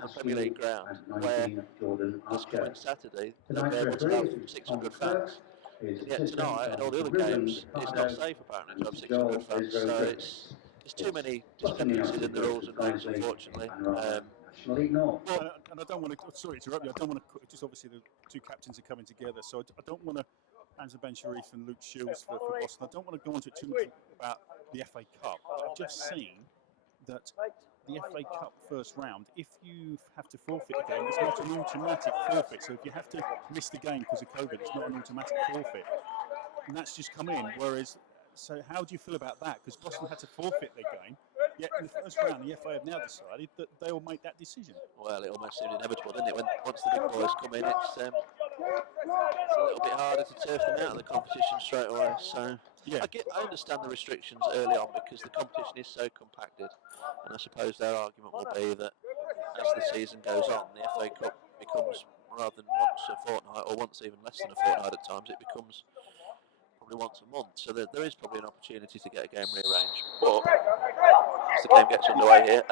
Northern Premier League ground, where this coming Saturday they'll be able to have 600 fans. And yet tonight, and all the other games, it's not safe apparently to have 600 fans. So it's too many discrepancies in the rules and regs, unfortunately. And I don't want to, sorry to interrupt you, I don't want to, just obviously the two captains are coming together, so I don't want to, Hamza Ben Sharif and Luke Shields for Boston, I don't want to go into it too much about the FA Cup, but I've just seen that the FA Cup first round, if you have to forfeit a game, it's not an automatic forfeit, so if you have to miss the game because of COVID, it's not an automatic forfeit, and that's just come in, whereas, so how do you feel about that? Because Boston had to forfeit their game. Yet in the first round, the FA have now decided that they will make that decision. Well, it almost seemed inevitable, didn't it? Once the big boys come in, it's a little bit harder to turf them out of the competition straight away. So yeah. I understand the restrictions early on because the competition is so compacted, and I suppose their argument will be that as the season goes on, the FA Cup becomes, rather than once a fortnight or once even less than a fortnight at times, it becomes probably once a month. So there is probably an opportunity to get a game rearranged, but as the game gets underway here,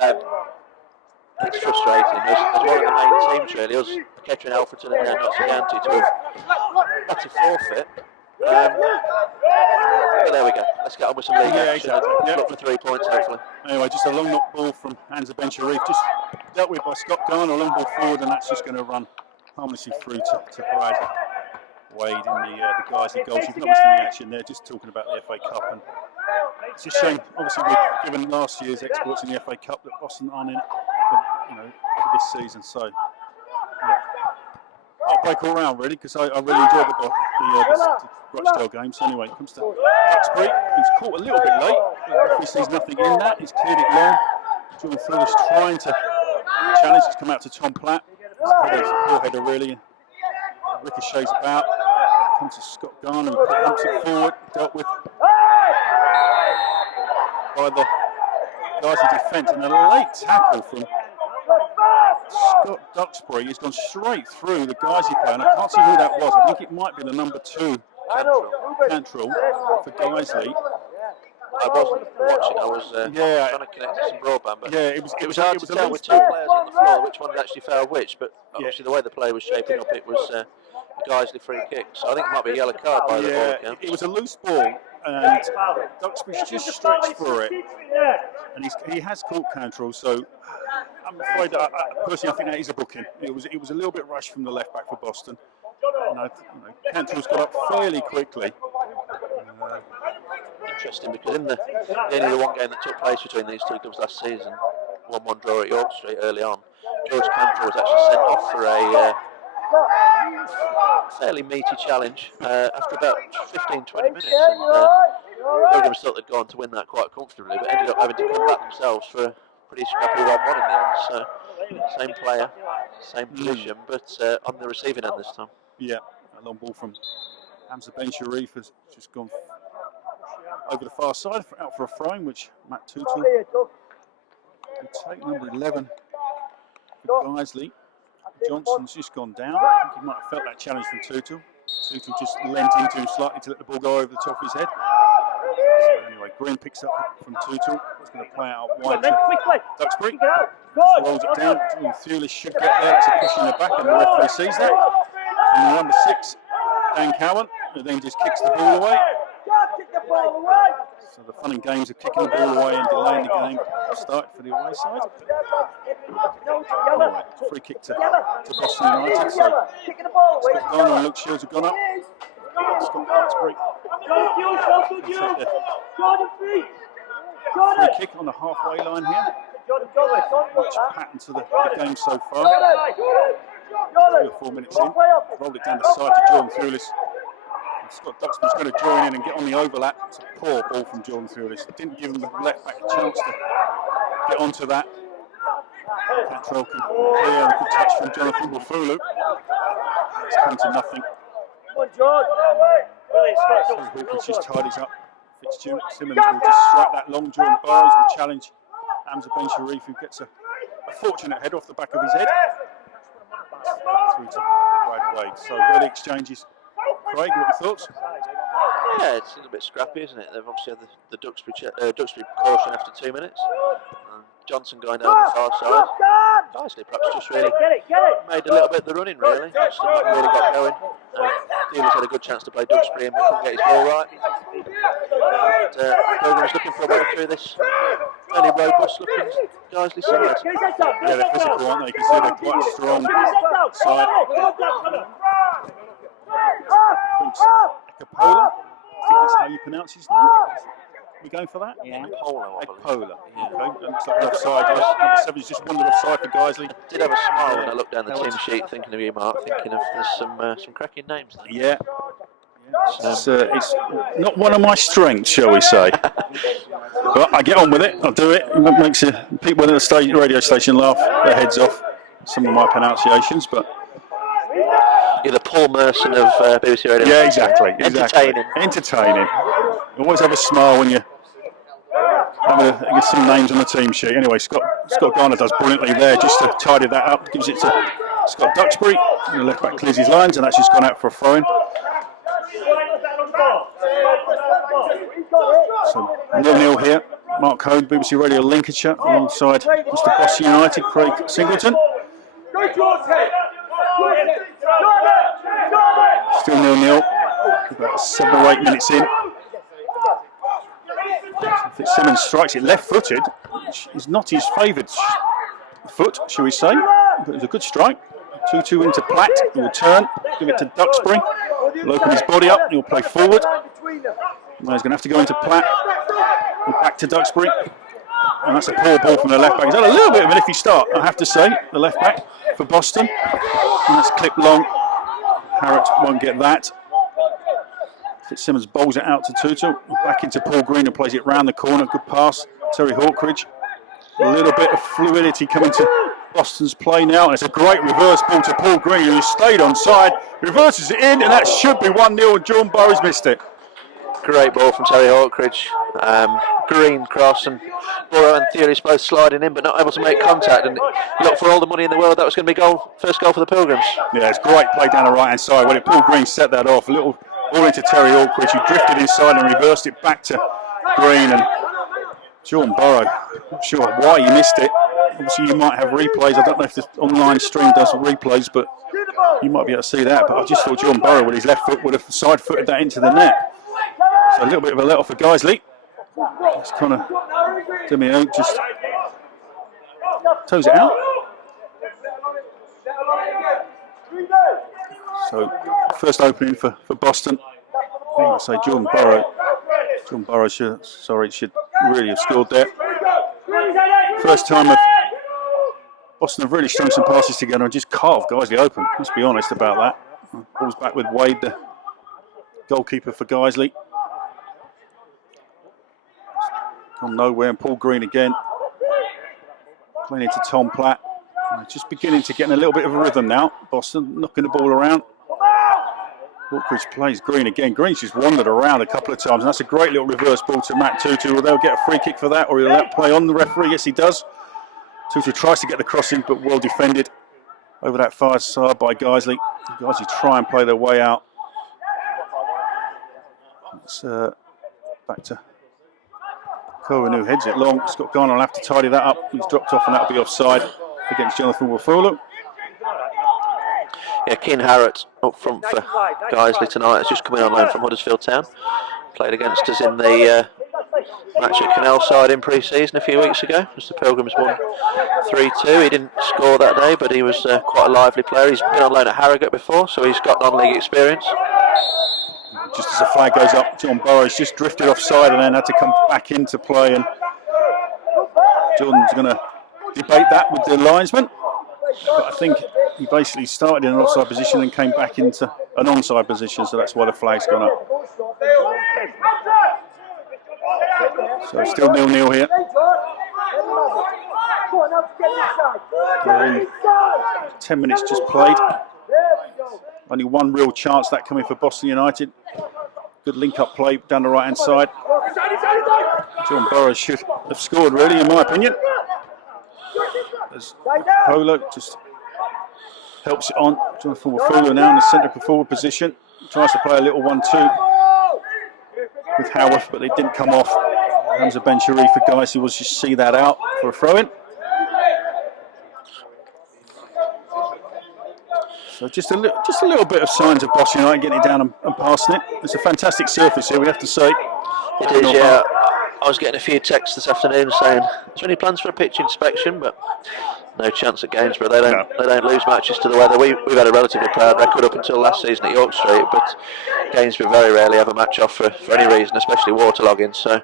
it's frustrating. As one of the main teams, really, us, Kettering, Alfreton and now Notts County, to have had to forfeit. But there we go. Let's get on with some league action and look for 3 points, hopefully. Anyway, just a long knock ball from Hamza Ben Sharif, just dealt with by Scott Garner, a long ball forward, and that's just going to run harmlessly through to Brad Wade in the Guiseley goals. You've not missed any action there, just talking about the FA Cup. And it's a shame, obviously, given last year's exploits in the FA Cup, that Boston aren't in it, for this season. So, yeah, heartbreak all round, really, because I really enjoyed the Rochdale games. So anyway, it comes to Duxbury, who's caught a little bit late. He sees nothing in that. He's cleared it long. Jordan Phillips trying to challenge. He's come out to Tom Platt. It's a poor header, really. Ricochets about. Comes to Scott Garner, who pumps it forward. Dealt with by the Guiseley defence, and a late tackle from Scott Duxbury. He's gone straight through the Guiseley player, and I can't see who that was. I think it might be the number 2, Cantrell, for Guiseley. I wasn't watching, I was trying to connect to some broadband, but it was hard to tell with 2 players on the floor which one had actually fouled which, but obviously the way the play was shaping up, it was a Guiseley free kick, so I think it might be a yellow card by the ball account. It was a loose ball, and Duxbury's just stretched for it, and he has caught Cantrell, so I'm afraid, personally, I think that is a booking. It was a little bit rushed from the left back for Boston. And Cantrell's got up fairly quickly. Interesting, because in the only one game that took place between these two clubs last season, 1-1 draw at York Street early on, George Cantrell was actually sent off for a fairly meaty challenge after about 15-20 minutes, and Pilgrims thought they'd go on to win that quite comfortably, but ended up having to come back themselves for a pretty scrappy 1-1 in the end. So same player, same position, but on the receiving end this time. Yeah, a long ball from Hamza Ben Sharif has just gone over the far side, out for a throw-in, which Matt Tootle will take. Number 11 for Guiseley. Johnson's just gone down. I think he might have felt that challenge from Tootle. Tootle just leant into him slightly to let the ball go over the top of his head. So anyway, Green picks up from Tootle. It's going to play out wide to Duxbury. Rolls it down. Thewlis should get there. That's a push in the back, and the referee sees that. And the number 6, Dan Cowan, who then just kicks the ball away. So the fun and games of kicking the ball away and delaying the game start for the away side. Anyway, free kick to Boston United. So Scott Garner and Luke Shields have gone up. Scott Duxbury. Free kick on the halfway line here. Much pattern to the game so far. 3 or 4 minutes in. Rolled it down the side to Jordan Thewlis. Scott Duxbury's going to join in and get on the overlap. It's a poor ball from Jordan Thewlis. Didn't give him the left back a chance to get onto that. Cantrell can clear, and a good touch from Jonathan Wafulu. It's come to nothing. So Hawkins just tidies up. Fitzsimmons will just strike that long. Jordan Burrows will challenge Hamza Ben Sharif, who gets a fortunate head off the back of his head. Through to Brad Wade. So early exchanges. Craig, what are your thoughts? Yeah, it's a little bit scrappy, isn't it? They've obviously had the Duxbury caution after 2 minutes. Johnson going down the far side. Guiseley perhaps just really made a little bit of the running, really. Just not really got going. Dealers had a good chance to play Duxbury in, but couldn't get his ball right. Pilgrim's looking for a way through this fairly robust looking Guiseley side. Yeah, they're physical, aren't they? You can see they're quite strong side. Prince Akapola, I think that's how you pronounce his name. We going for that? Yeah, Polo. Akapola. Yeah. Okay. Looks like an offside. Number 7's just wandered offside for Guiseley. I did have a smile when I looked down the team sheet, thinking of you, Mark. Thinking of there's some cracking names there. Yeah. It's not one of my strengths, shall we say. But I get on with it. I'll do it. It makes people at the radio station laugh their heads off. Some of my pronunciations, but you're the Paul Merson of BBC Radio. Yeah, exactly. Entertaining. You always have a smile when you get some names on the team sheet. Anyway, Scott Garner does brilliantly there just to tidy that up. Gives it to Scott Duxbury. And the left back clears his lines, and that's just gone out for a throw-in. So 0-0 here. Mark Hone, BBC Radio Lincolnshire, alongside Mr. Boston United, Craig Singleton. Still 0-0. About 7 or 8 minutes in. Fitzsimmons strikes it left-footed, which is not his favoured foot, shall we say. But it was a good strike. 2-2 into Platt. He will turn, give it to Duxbury. He'll open his body up. He'll play forward. Now he's going to have to go into Platt. And back to Duxbury. And that's a poor ball from the left back. He's had a little bit of an iffy start, I have to say, the left back for Boston. And that's clipped long. Harrott won't get that. Fitzsimmons bowls it out to Tutu. Back into Paul Green, who plays it round the corner. Good pass. Terry Hawkridge. A little bit of fluidity coming to Boston's play now. And it's a great reverse ball to Paul Green, who stayed onside. Reverses it in, and that should be 1-0, and John Burrows missed it. Great ball from Terry Hawkridge. Green, Cross and Burrow and Theory's both sliding in, but not able to make contact. And look, for all the money in the world, that was going to be first goal for the Pilgrims. Yeah, it's great play down the right-hand side. When Paul Green set that off, a little ball into Terry Hawkridge, who drifted inside and reversed it back to Green. And John Burrow, not sure why he missed it. Obviously, you might have replays. I don't know if the online stream does replays, but you might be able to see that. But I just thought John Burrow, with his left foot, would have side-footed that into the net. So a little bit of a let-off for Guiseley. It's kind of Demio just toes it out. So first opening for Boston. I think I'd say John Burrow should really have scored there. First time of Boston have really strung some passes together and just carved Guiseley open. Let's be honest about that. Ball's back with Wade, the goalkeeper for Guiseley. Gone nowhere, and Paul Green again. Playing into Tom Platt. Just beginning to get in a little bit of a rhythm now. Boston knocking the ball around. Hawkridge plays Green again. Green's just wandered around a couple of times, and that's a great little reverse ball to Matt Tutu. Will they'll get a free kick for that, or he'll let play on the referee? Yes, he does. Tutu tries to get the cross in, but well defended over that far side by Guiseley. Guiseley try and play their way out. It's back to Cohen, who heads it long. Scott Garner will have to tidy that up. He's dropped off, and that'll be offside against Jonathan Wafulu. Yeah, Keane Harrott up front for Guiseley tonight. Has just come in on loan from Huddersfield Town. Played against us in the match at Canal side in pre-season a few weeks ago. As the Pilgrims won 3-2. He didn't score that day, but he was quite a lively player. He's been on loan at Harrogate before, so he's got non-league experience. Just as the flag goes up, John Burrows just drifted offside and then had to come back into play. And Jordan's going to debate that with the linesman. But I think he basically started in an offside position and came back into an onside position, so that's why the flag's gone up. So still 0-0 here. 10 minutes just played. Only one real chance that coming for Boston United. Good link-up play down the right-hand side. John Burrows should have scored, really, in my opinion. As Polo just helps it on. Jonathan Wafulu now in the centre forward position. Tries to play a little 1-2 with Howarth, but it didn't come off. Hamza Ben Sharif for Guiseley was just see that out for a throw-in. So just a little bit of signs of Boston United getting it down and passing it. It's a fantastic surface here, we have to say. It is, yeah. I was getting a few texts this afternoon saying, "Is there any plans for a pitch inspection?" But no chance at Gainsborough. They don't lose matches to the weather. We've had a relatively proud record up until last season at York Street, but Gainsborough very rarely have a match off for any reason, especially waterlogging. So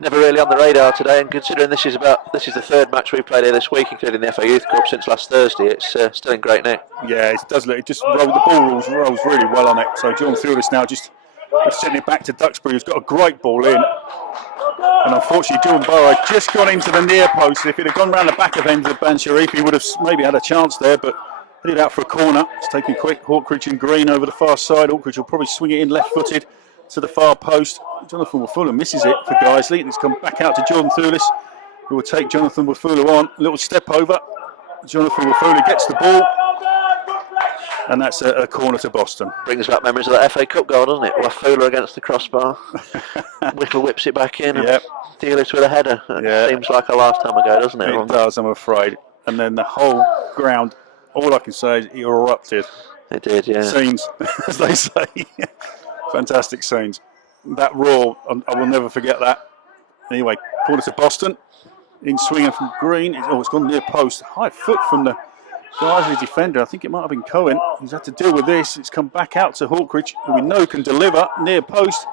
never really on the radar today. And considering this is the third match we've played here this week, including the FA Youth Cup since last Thursday, it's still in great nick. Yeah, it does look. It just the ball rolls really well on it. So John Fielders now just sending it back to Duxbury, who's got a great ball in. And unfortunately, John Burrow just gone into the near post. If he'd have gone round the back of end of Ben Sharif, he would have maybe had a chance there, but headed out for a corner. It's taken quick. Hawkridge and Green over the far side. Hawkridge will probably swing it in left-footed to the far post. Jonathan Wafula misses it for Guiseley, and it's come back out to Jordan Thulis, who will take Jonathan Wafula on. A little step over. Jonathan Wafula gets the ball, and that's a corner to Boston. Brings back memories of that FA Cup goal, doesn't it? Wafula against the crossbar. Whipper whips it back in and Dealers with a header. Seems like a lifetime ago, doesn't it? It does, I'm afraid. And then the whole ground, all I can say is it erupted. It did, yeah. Scenes, as they say. Fantastic scenes. That roar, I will never forget that. Anyway, corner to Boston. In swinging from Green. It's gone near post. High foot from the Guiseley defender. I think it might have been Cohen. He's had to deal with this. It's come back out to Hawkridge, who we know can deliver near post.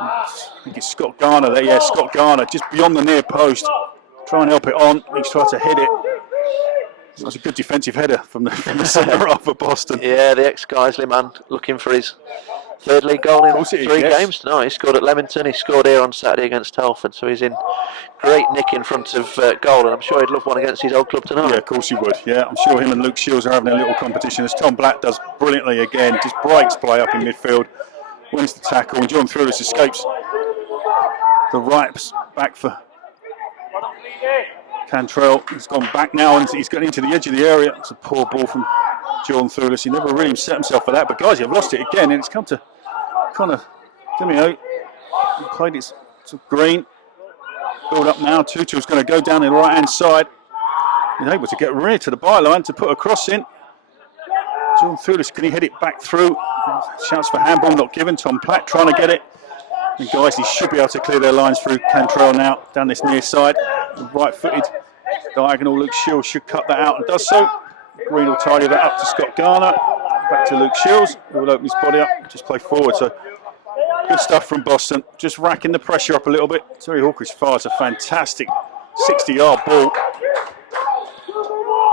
I think it's Scott Garner there. Yeah, Scott Garner just beyond the near post. Try and help it on. He's tried to hit it. It was a good defensive header from the centre half of Boston. Yeah, the ex-Guiseley man looking for his third league goal in three games tonight. He scored at Leamington, he scored here on Saturday against Telford, so he's in great nick in front of goal, and I'm sure he'd love one against his old club tonight. Yeah, of course he would. Yeah, I'm sure him and Luke Shields are having a little competition, as Tom Black does brilliantly again. Just breaks play up in midfield, wins the tackle, and John Thulis escapes the right back for Cantrell. He's gone back now and he's got into the edge of the area. It's a poor ball from John Thulis. He never really set himself for that, but guys, you've lost it again, and it's come to Connor Demio. He played it to Green. Build up now. Tutu's going to go down the right hand side. He's able to get rear to the byline to put a cross in. John Thulis, can he head it back through? Shouts for handball, not given. Tom Platt trying to get it. And guys, he should be able to clear their lines through Cantrell now down this near side. Right-footed diagonal. Luke Shields should cut that out and does so. Green will tidy that up to Scott Garner. Back to Luke Shields, who will open his body up and just play forward. So good stuff from Boston. Just racking the pressure up a little bit. Terry Hawkridge fires a fantastic 60-yard ball.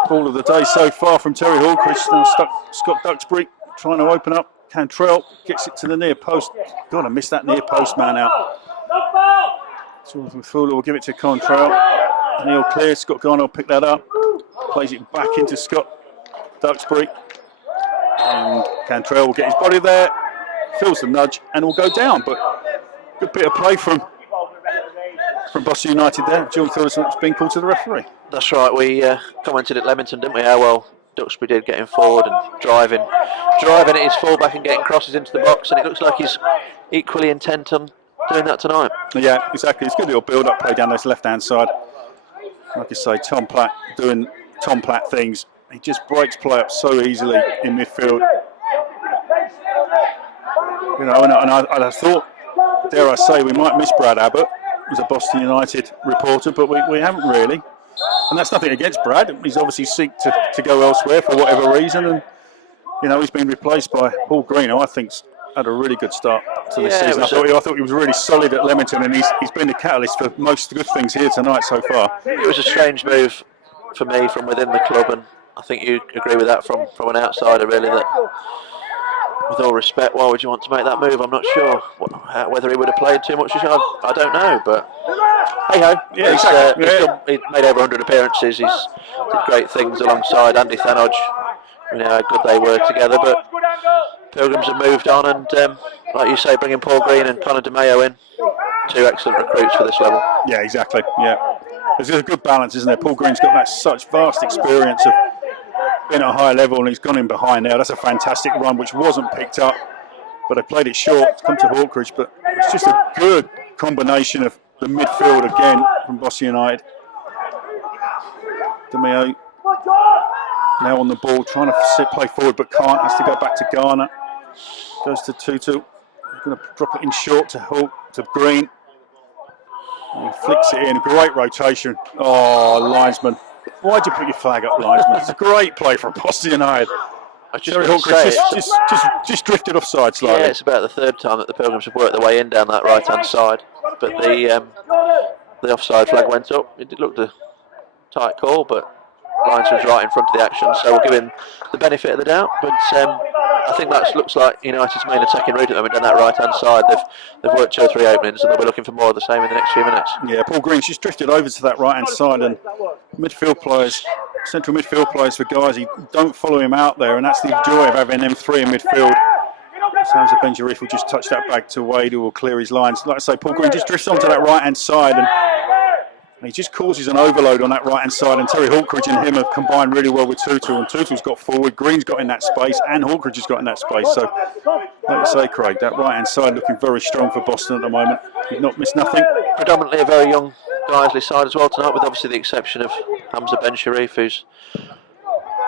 Ball of the day so far from Terry Hawkridge. Now Scott Duxbury trying to open up. Cantrell gets it to the near post. God, I missed that near post man out. So Fuller will give it to Cantrell. And he'll clear. Scott Garner will pick that up. Plays it back into Scott Duxbury. And Cantrell will get his body there. Feels the nudge and will go down. But good bit of play from Boston United there. John Thurston's been called to the referee. That's right. We commented at Leamington, didn't we, how well Duxbury did getting forward and driving at his fullback and getting crosses into the box, and it looks like he's equally intent on doing that tonight. Yeah, exactly. It's a good little build-up play down this left-hand side. Like I say, Tom Platt doing Tom Platt things. He just breaks play up so easily in midfield. You know, and I thought, dare I say, we might miss Brad Abbott as a Boston United reporter, but we haven't really. And that's nothing against Brad. He's obviously seek to go elsewhere for whatever reason, and you know, he's been replaced by Paul Green, who I think's had a really good start to this season. I thought he was really solid at Leamington, and he's been the catalyst for most good things here tonight so far. It was a strange move for me from within the club, and I think you agree with that from an outsider, really, that with all respect, why would you want to make that move? I'm not sure whether he would have played too much. I don't know, but hey ho. Yeah, exactly. He's made over 100 appearances. He's did great things alongside Andy Thanodge. You know how good they were together, but Pilgrims have moved on, and like you say, bringing Paul Green and Conor DeMeo in, two excellent recruits for this level. Yeah, exactly. Yeah, there's a good balance, isn't there? Paul Green's got that such vast experience of being at a high level, and he's gone in behind there. That's a fantastic run, which wasn't picked up, but they played it short. It's come to Hawkridge, but it's just a good combination of the midfield again from Boston United. DeMeo now on the ball, trying to play forward but can't, has to go back to Garner. Goes to Tutu. Going to drop it in short to Holt, to Green. And he flicks it in. Great rotation. Oh, linesman. Why'd you put your flag up, linesman? It's a great play from Boston United. Terry Hawker just drifted offside slightly. Yeah, it's about the third time that the Pilgrims have worked their way in down that right-hand side. But the offside flag went up. It looked a tight call, but Lyons was right in front of the action, so we'll give him the benefit of the doubt. But I think that looks like United's main attacking route at the moment down that right-hand side. They've worked 2 or 3 openings, and they'll be looking for more of the same in the next few minutes. Yeah, Paul Green's just drifted over to that right-hand side, and midfield players, central midfield players for Guiseley, don't follow him out there, and that's the joy of having them 3 in midfield. Hamza Ben-Sharif will just touch that back to Wade, who will clear his lines. Like I say, Paul Green just drifts onto that right-hand side, and he just causes an overload on that right-hand side, and Terry Hawkridge and him have combined really well with Tutu, and Tutu's got forward, Green's got in that space, and Hawkridge has got in that space. So, like you say, Craig, that right-hand side looking very strong for Boston at the moment. He's not missed nothing. Predominantly a very young Guiseley side as well tonight, with obviously the exception of Hamza Ben-Sharif, who's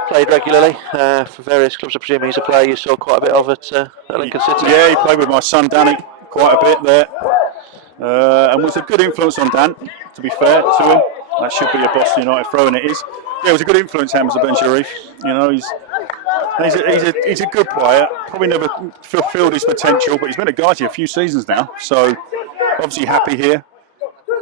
played regularly for various clubs. I presume he's a player you saw quite a bit of at Lincoln City. Yeah, he played with my son Danny quite a bit there, and was a good influence on Dan, to be fair to him. That should be a Boston United throw, and it is. Yeah, it was a good influence, Hamza Ben-Sharif. You know, he's a good player. Probably never fulfilled his potential, but he's been at Guiseley a few seasons now, so obviously happy here.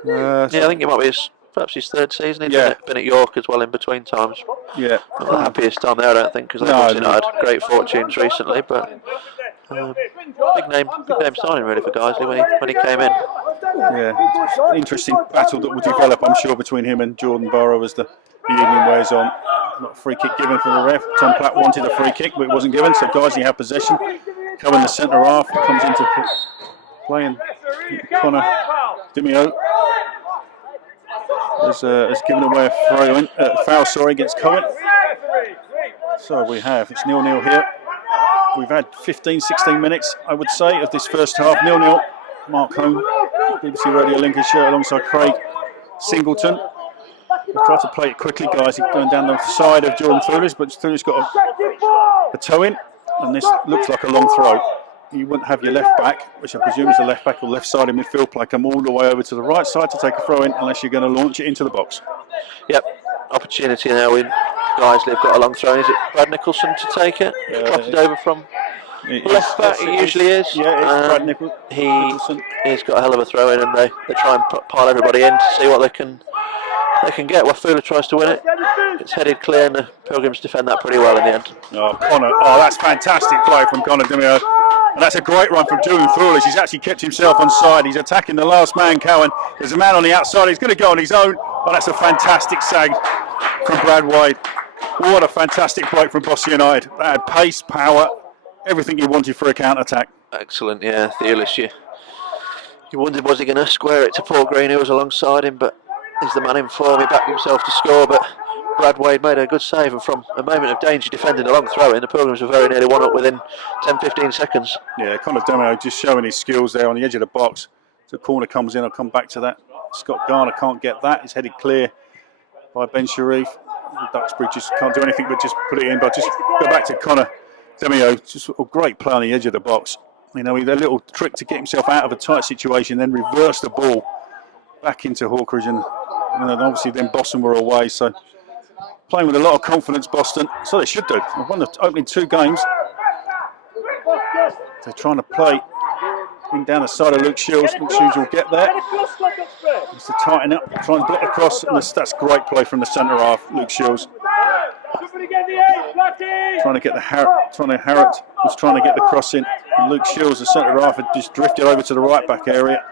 Yeah, I think it might be perhaps his 3rd season. He's been at York as well in between times. Yeah. Not the happiest time there, I don't think, because they've obviously not had great fortunes recently, but big name signing really for Guiseley when he came in. Yeah, interesting battle that will develop, I'm sure, between him and Jordan Burrow as the evening wears on. Not a free kick given from the ref. Tom Platt wanted a free kick, but it wasn't given, so Guiseley have possession. Covering the centre half, comes into play, and Connor Dimio has given away a foul against Cohen. So it's 0-0 here. We've had 15-16 minutes, I would say, of this first half. 0-0. Mark Home, BBC Radio Lincolnshire, alongside Craig Singleton. We tried to play it quickly, guys. He's going down the side of Jordan Thulis, but Thulis got a toe in, and this looks like a long throw. You wouldn't have your left back, which I presume is the left back or left side of midfield play, come all the way over to the right side to take a throw in, unless you're going to launch it into the box. Yep, opportunity now in Guiseley have got a long throw in. Is it Brad Nicholson to take it? Trotted over from left back, it usually is. Yeah, it's Brad Nicholson. He's got a hell of a throw in, and they try and pile everybody in to see what they can get. Wafula tries to win it. It's headed clear, and the Pilgrims defend that pretty well in the end. That's fantastic play from Connor Dimio. And that's a great run from Julian Thulis. He's actually kept himself on side. He's attacking the last man, Cowan. There's a man on the outside. He's going to go on his own. Oh, that's a fantastic sag from Brad Wade. What a fantastic break from Boston United. That had pace, power, everything you wanted for a counter-attack. Excellent, yeah. Thulis, you wondered, was he going to square it to Paul Green, who was alongside him, but he's the man in form. He backed himself to score, but Brad Wade made a good save, and from a moment of danger defending a long throw in, the Pilgrims were very nearly 1-up within 10-15 seconds. Yeah, Conor Demio just showing his skills there on the edge of the box. So the corner comes in, I'll come back to that. Scott Garner can't get that. It's headed clear by Ben-Sharif. Duxbury just can't do anything but just put it in, but just go back to Conor Demio. Just a great play on the edge of the box. You know, he had a little trick to get himself out of a tight situation, then reverse the ball back into Hawkridge, and obviously then Boston were away, so playing with a lot of confidence, Boston. So they should do. They've won the opening 2 games. They're trying to play in down the side of Luke Shields. Luke Shields will get there. Just to tighten up, try and block across, and that's great play from the centre half, Luke Shields. Trying to get Harrott was trying to get the cross in, and Luke Shields, the centre half, had just drifted over to the right back area.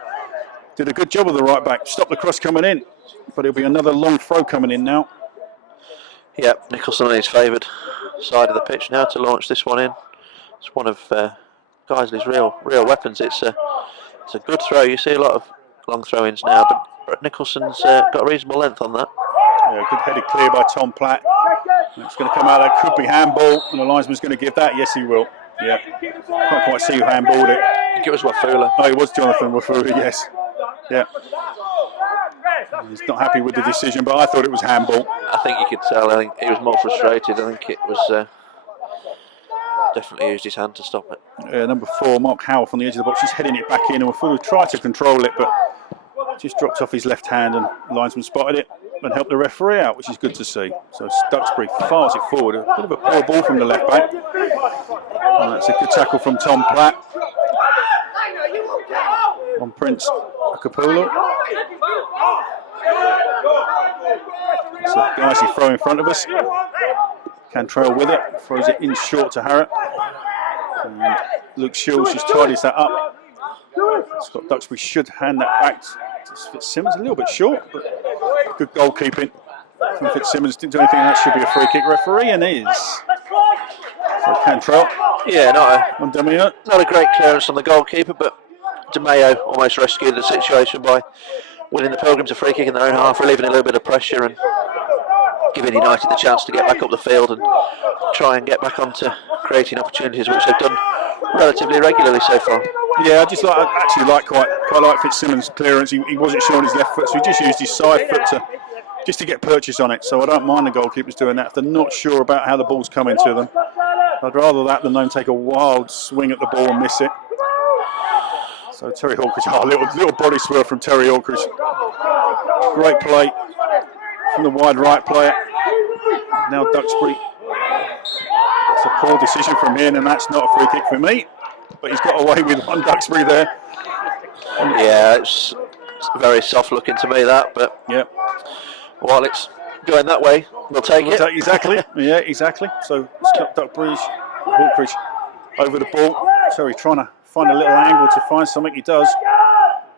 Did a good job of the right back, stopped the cross coming in, but it'll be another long throw coming in now. Yep, Nicholson on his favoured side of the pitch now to launch this one in. It's one of Guiseley's real weapons. It's a good throw. You see a lot of long throw-ins now, but Nicholson's got a reasonable length on that. Yeah, good headed clear by Tom Platt. It's going to come out. That could be handball, and the linesman's going to give that. Yes, he will. Yeah, can't quite see who handballed it. I think it was Wafula. Oh, it was Jonathan Wafula. Yes. Yeah. He's not happy with the decision, but I thought it was handball. I think you could tell. I think he was more frustrated. I think it was definitely used his hand to stop it. Number 4, Mark Howarth on the edge of the box. He's heading it back in, and we'll try to control it, but just dropped off his left hand, and the linesman spotted it and helped the referee out, which is good to see. So Duxbury fires it forward. A bit of a poor ball from the left back. And that's a good tackle from Tom Platt on Prince Akapulu. So Guiseley throw in front of us. Cantrell with it, throws it in short to Harrop. And Luke Shields just tidies that up. Scott Duxbury should hand that back to Fitzsimmons, a little bit short, but good goalkeeping from Fitzsimmons. Didn't do anything, that should be a free kick. Referee, and is. So Cantrell. Yeah, not a great clearance on the goalkeeper, but DeMeo almost rescued the situation by winning the Pilgrims a free kick in their own half, relieving a little bit of pressure and giving United the chance to get back up the field and try and get back onto creating opportunities, which they've done relatively regularly so far. Yeah, I quite like Fitzsimmons' clearance. He wasn't sure on his left foot, so he just used his side foot to get purchase on it. So I don't mind the goalkeepers doing that if they're not sure about how the ball's coming to them. I'd rather that than them take a wild swing at the ball and miss it. So Terry Hawkridge, little body swerve from Terry Hawkridge. Great play from the wide right player. Now Duxbury. It's a poor decision from him, and that's not a free kick for me. But he's got away with one Duxbury there. Yeah, it's very soft looking to me, that, but yeah. While it's going that way, we'll take it. Exactly, yeah, exactly. So Scott Hawkridge over the ball. Terry trying to find a little angle to find something. He does.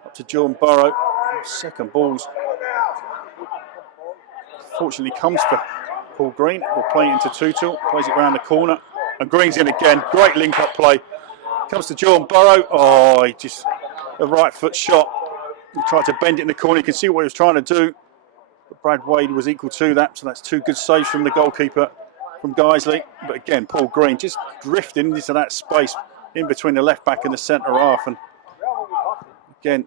Up to Jordan Burrow. Second balls. Fortunately comes for Paul Green. We'll play it into Tutul. Plays it round the corner. And Green's in again. Great link-up play. Comes to Jordan Burrow. Oh, he just a right foot shot. He tried to bend it in the corner. You can see what he was trying to do. But Brad Wade was equal to that. So that's 2 good saves from the goalkeeper from Guiseley. But again, Paul Green just drifting into that space in between the left back and the centre half. And again,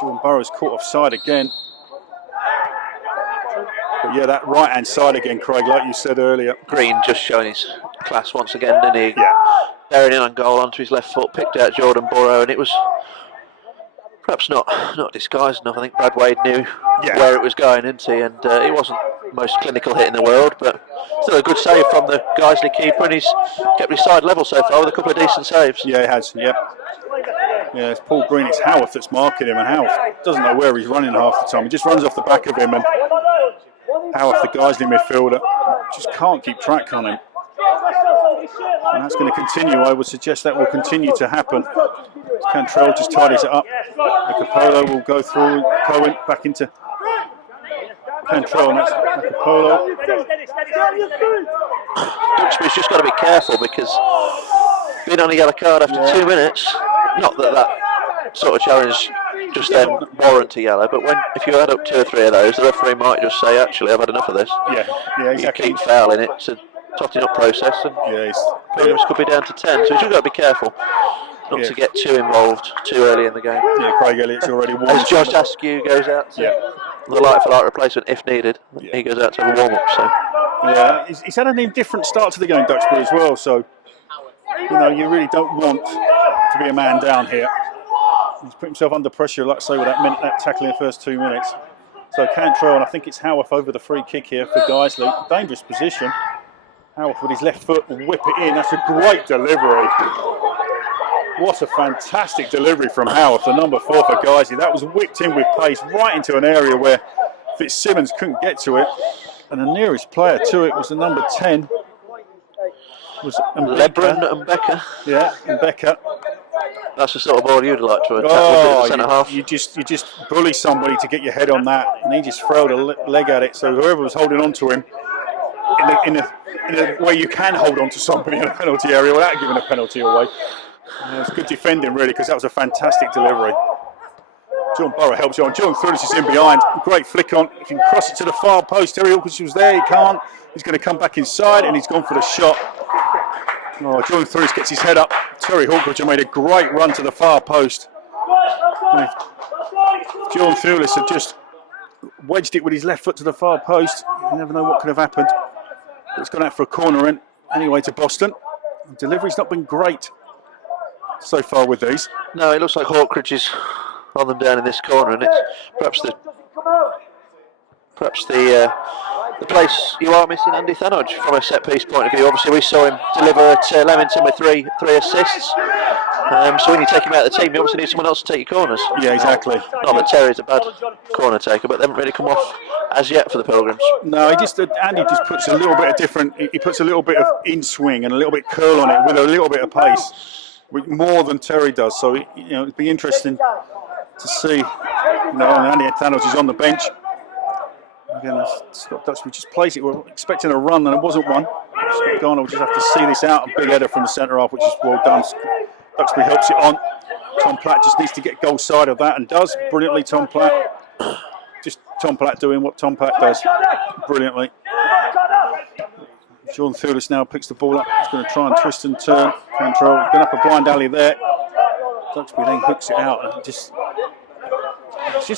Jordan Burrow's caught offside again. But yeah, that right hand side again, Craig, like you said earlier. Green just showing his class once again, didn't he? Yeah. Bearing in on goal onto his left foot, picked out Jordan Burrow, and it was perhaps not disguised enough. I think Brad Wade knew where it was going, didn't he? And it wasn't the most clinical hit in the world, but still a good save from the Guiseley keeper, and he's kept his side level so far with a couple of decent saves. Yeah, he has, yeah. Yeah, it's Paul Green, it's Howarth that's marking him, and Howarth doesn't know where he's running half the time. He just runs off the back of him, and Howarth, the Guiseley midfielder, just can't keep track on him. And that's going to continue. I would suggest that will continue to happen. Cantrell just tidies it up. Acapolo will go through. Cohen back into Cantrell, and that's Acapolo. Duxbury's just got to be careful because being on a yellow card after 2 minutes, not that sort of challenge just then warrant a yellow, but if you add up 2 or 3 of those, the referee might just say, actually, I've had enough of this. Yeah, exactly. You keep fouling it, it's a totting up process, and Pilgrims could be down to 10, so you've got to be careful not to get too involved too early in the game. Yeah, Craig Elliott's already warned. As Josh Askew goes out to the light-for-light replacement if needed, he goes out to have a warm-up. So yeah, he's had an indifferent start to the game, Duxbury, as well, so you really don't want to be a man down here. He's put himself under pressure, like I say, with that tackle in the first 2 minutes. So Cantrell, and I think it's Howarth over the free kick here for Guiseley. Dangerous position. Howarth with his left foot will whip it in. That's a great delivery. What a fantastic delivery from Howarth, the number 4 for Guiseley. That was whipped in with pace right into an area where Fitzsimmons couldn't get to it. And the nearest player to it was the number 10. Was Lebron and Becker. Yeah, and Becker. That's the sort of ball you'd like to attack with the centre half. You just bully somebody to get your head on that, and he just throwed a leg at it. So whoever was holding on to him, in a way you can hold on to somebody in a penalty area without giving a penalty away. It was good defending, really, because that was a fantastic delivery. John Burrow helps you on. John Thurles is in behind. Great flick on. If you can cross it to the far post, Terry Hawkins was there. He can't. He's going to come back inside, and he's gone for the shot. Oh, John Thurles gets his head up. Terry Hawkridge made a great run to the far post. John Thewlis had just wedged it with his left foot to the far post. You never know what could have happened. But it's gone out for a corner in anyway to Boston. The delivery's not been great so far with these. No, it looks like Hawkridge is on them down in this corner, and it's perhaps the place you are missing Andy Thanodge from a set piece point of view. Obviously, we saw him deliver at Leamington with three assists. So when you take him out of the team, you obviously need someone else to take your corners. Yeah, exactly. Not that Terry's a bad corner taker, but they haven't really come off as yet for the Pilgrims. No, Andy just puts a little bit of different. He puts a little bit of in swing and a little bit curl on it with a little bit of pace, more than Terry does. So it'd be interesting to see. Andy Thanos is on the bench. Again, Scott Duxbury just plays it. We're expecting a run, and it wasn't one. Scott Garner will just have to see this out. A big header from the centre half, which is well done. Duxbury helps it on. Tom Platt just needs to get goal side of that, and does brilliantly. Tom Platt, just Tom Platt doing what Tom Platt does brilliantly. John Thewlis now picks the ball up. He's going to try and twist and turn. Control. Going up a blind alley there. Duxbury then hooks it out and just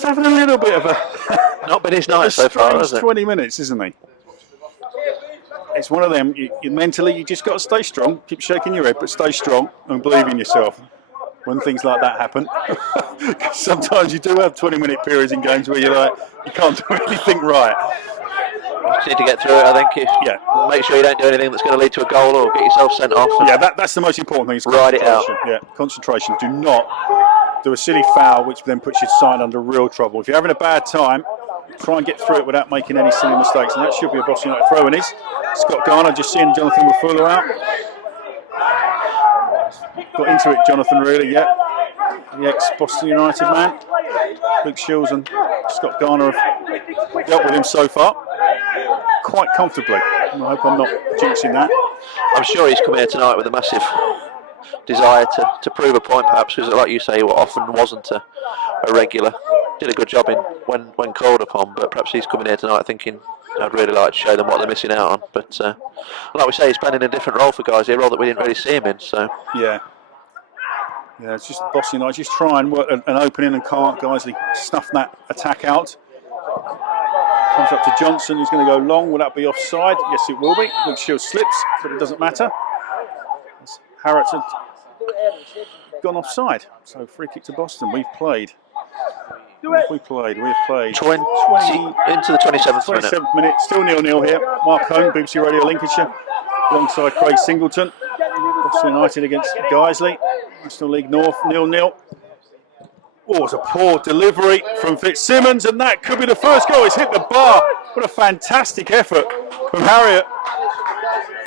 having a little bit of a not been his night so far, has it? 20 minutes, isn't he? It's one of them. You mentally, you just got to stay strong. Keep shaking your head, but stay strong and believe in yourself when things like that happen. Sometimes you do have 20-minute periods in games where you're like, you can't do anything right. You just need to get through it, I think. Make sure you don't do anything that's going to lead to a goal or get yourself sent off. Yeah, that's the most important thing. Is ride it out. Yeah, concentration. Do not do a silly foul, which then puts your side under real trouble. If you're having a bad time, try and get through it without making any silly mistakes, and that should be a Boston United throw. And is Scott Garner just seeing Jonathan Wafula out. Got into it, Jonathan, really, yeah. The ex-Boston United man. Luke Shields and Scott Garner have dealt with him so far quite comfortably. I hope I'm not jinxing that. I'm sure he's come here tonight with a massive desire to prove a point, perhaps, because like you say, he often wasn't a regular. Did a good job when called upon, but perhaps he's coming here tonight thinking, I'd really like to show them what they're missing out on. But like we say, he's playing in a different role for guys here, a role that we didn't really see him in. So yeah, it's just Boston United just try and work an opening and can't. Guiseley snuff that attack out. Comes up to Johnson, who's going to go long. Will that be offside? Yes, it will be. Luke Shields slips, but it doesn't matter. Harrod had gone offside, so free kick to Boston. We've played. We've played 20 into the 27th minute. Still 0-0 here. Mark Hone, BBC Radio Lincolnshire, alongside Craig Singleton. Boston United against Guiseley. National League North, 0-0. Oh, it's a poor delivery from Fitzsimmons, and that could be the first goal. It's hit the bar. What a fantastic effort from Harriet.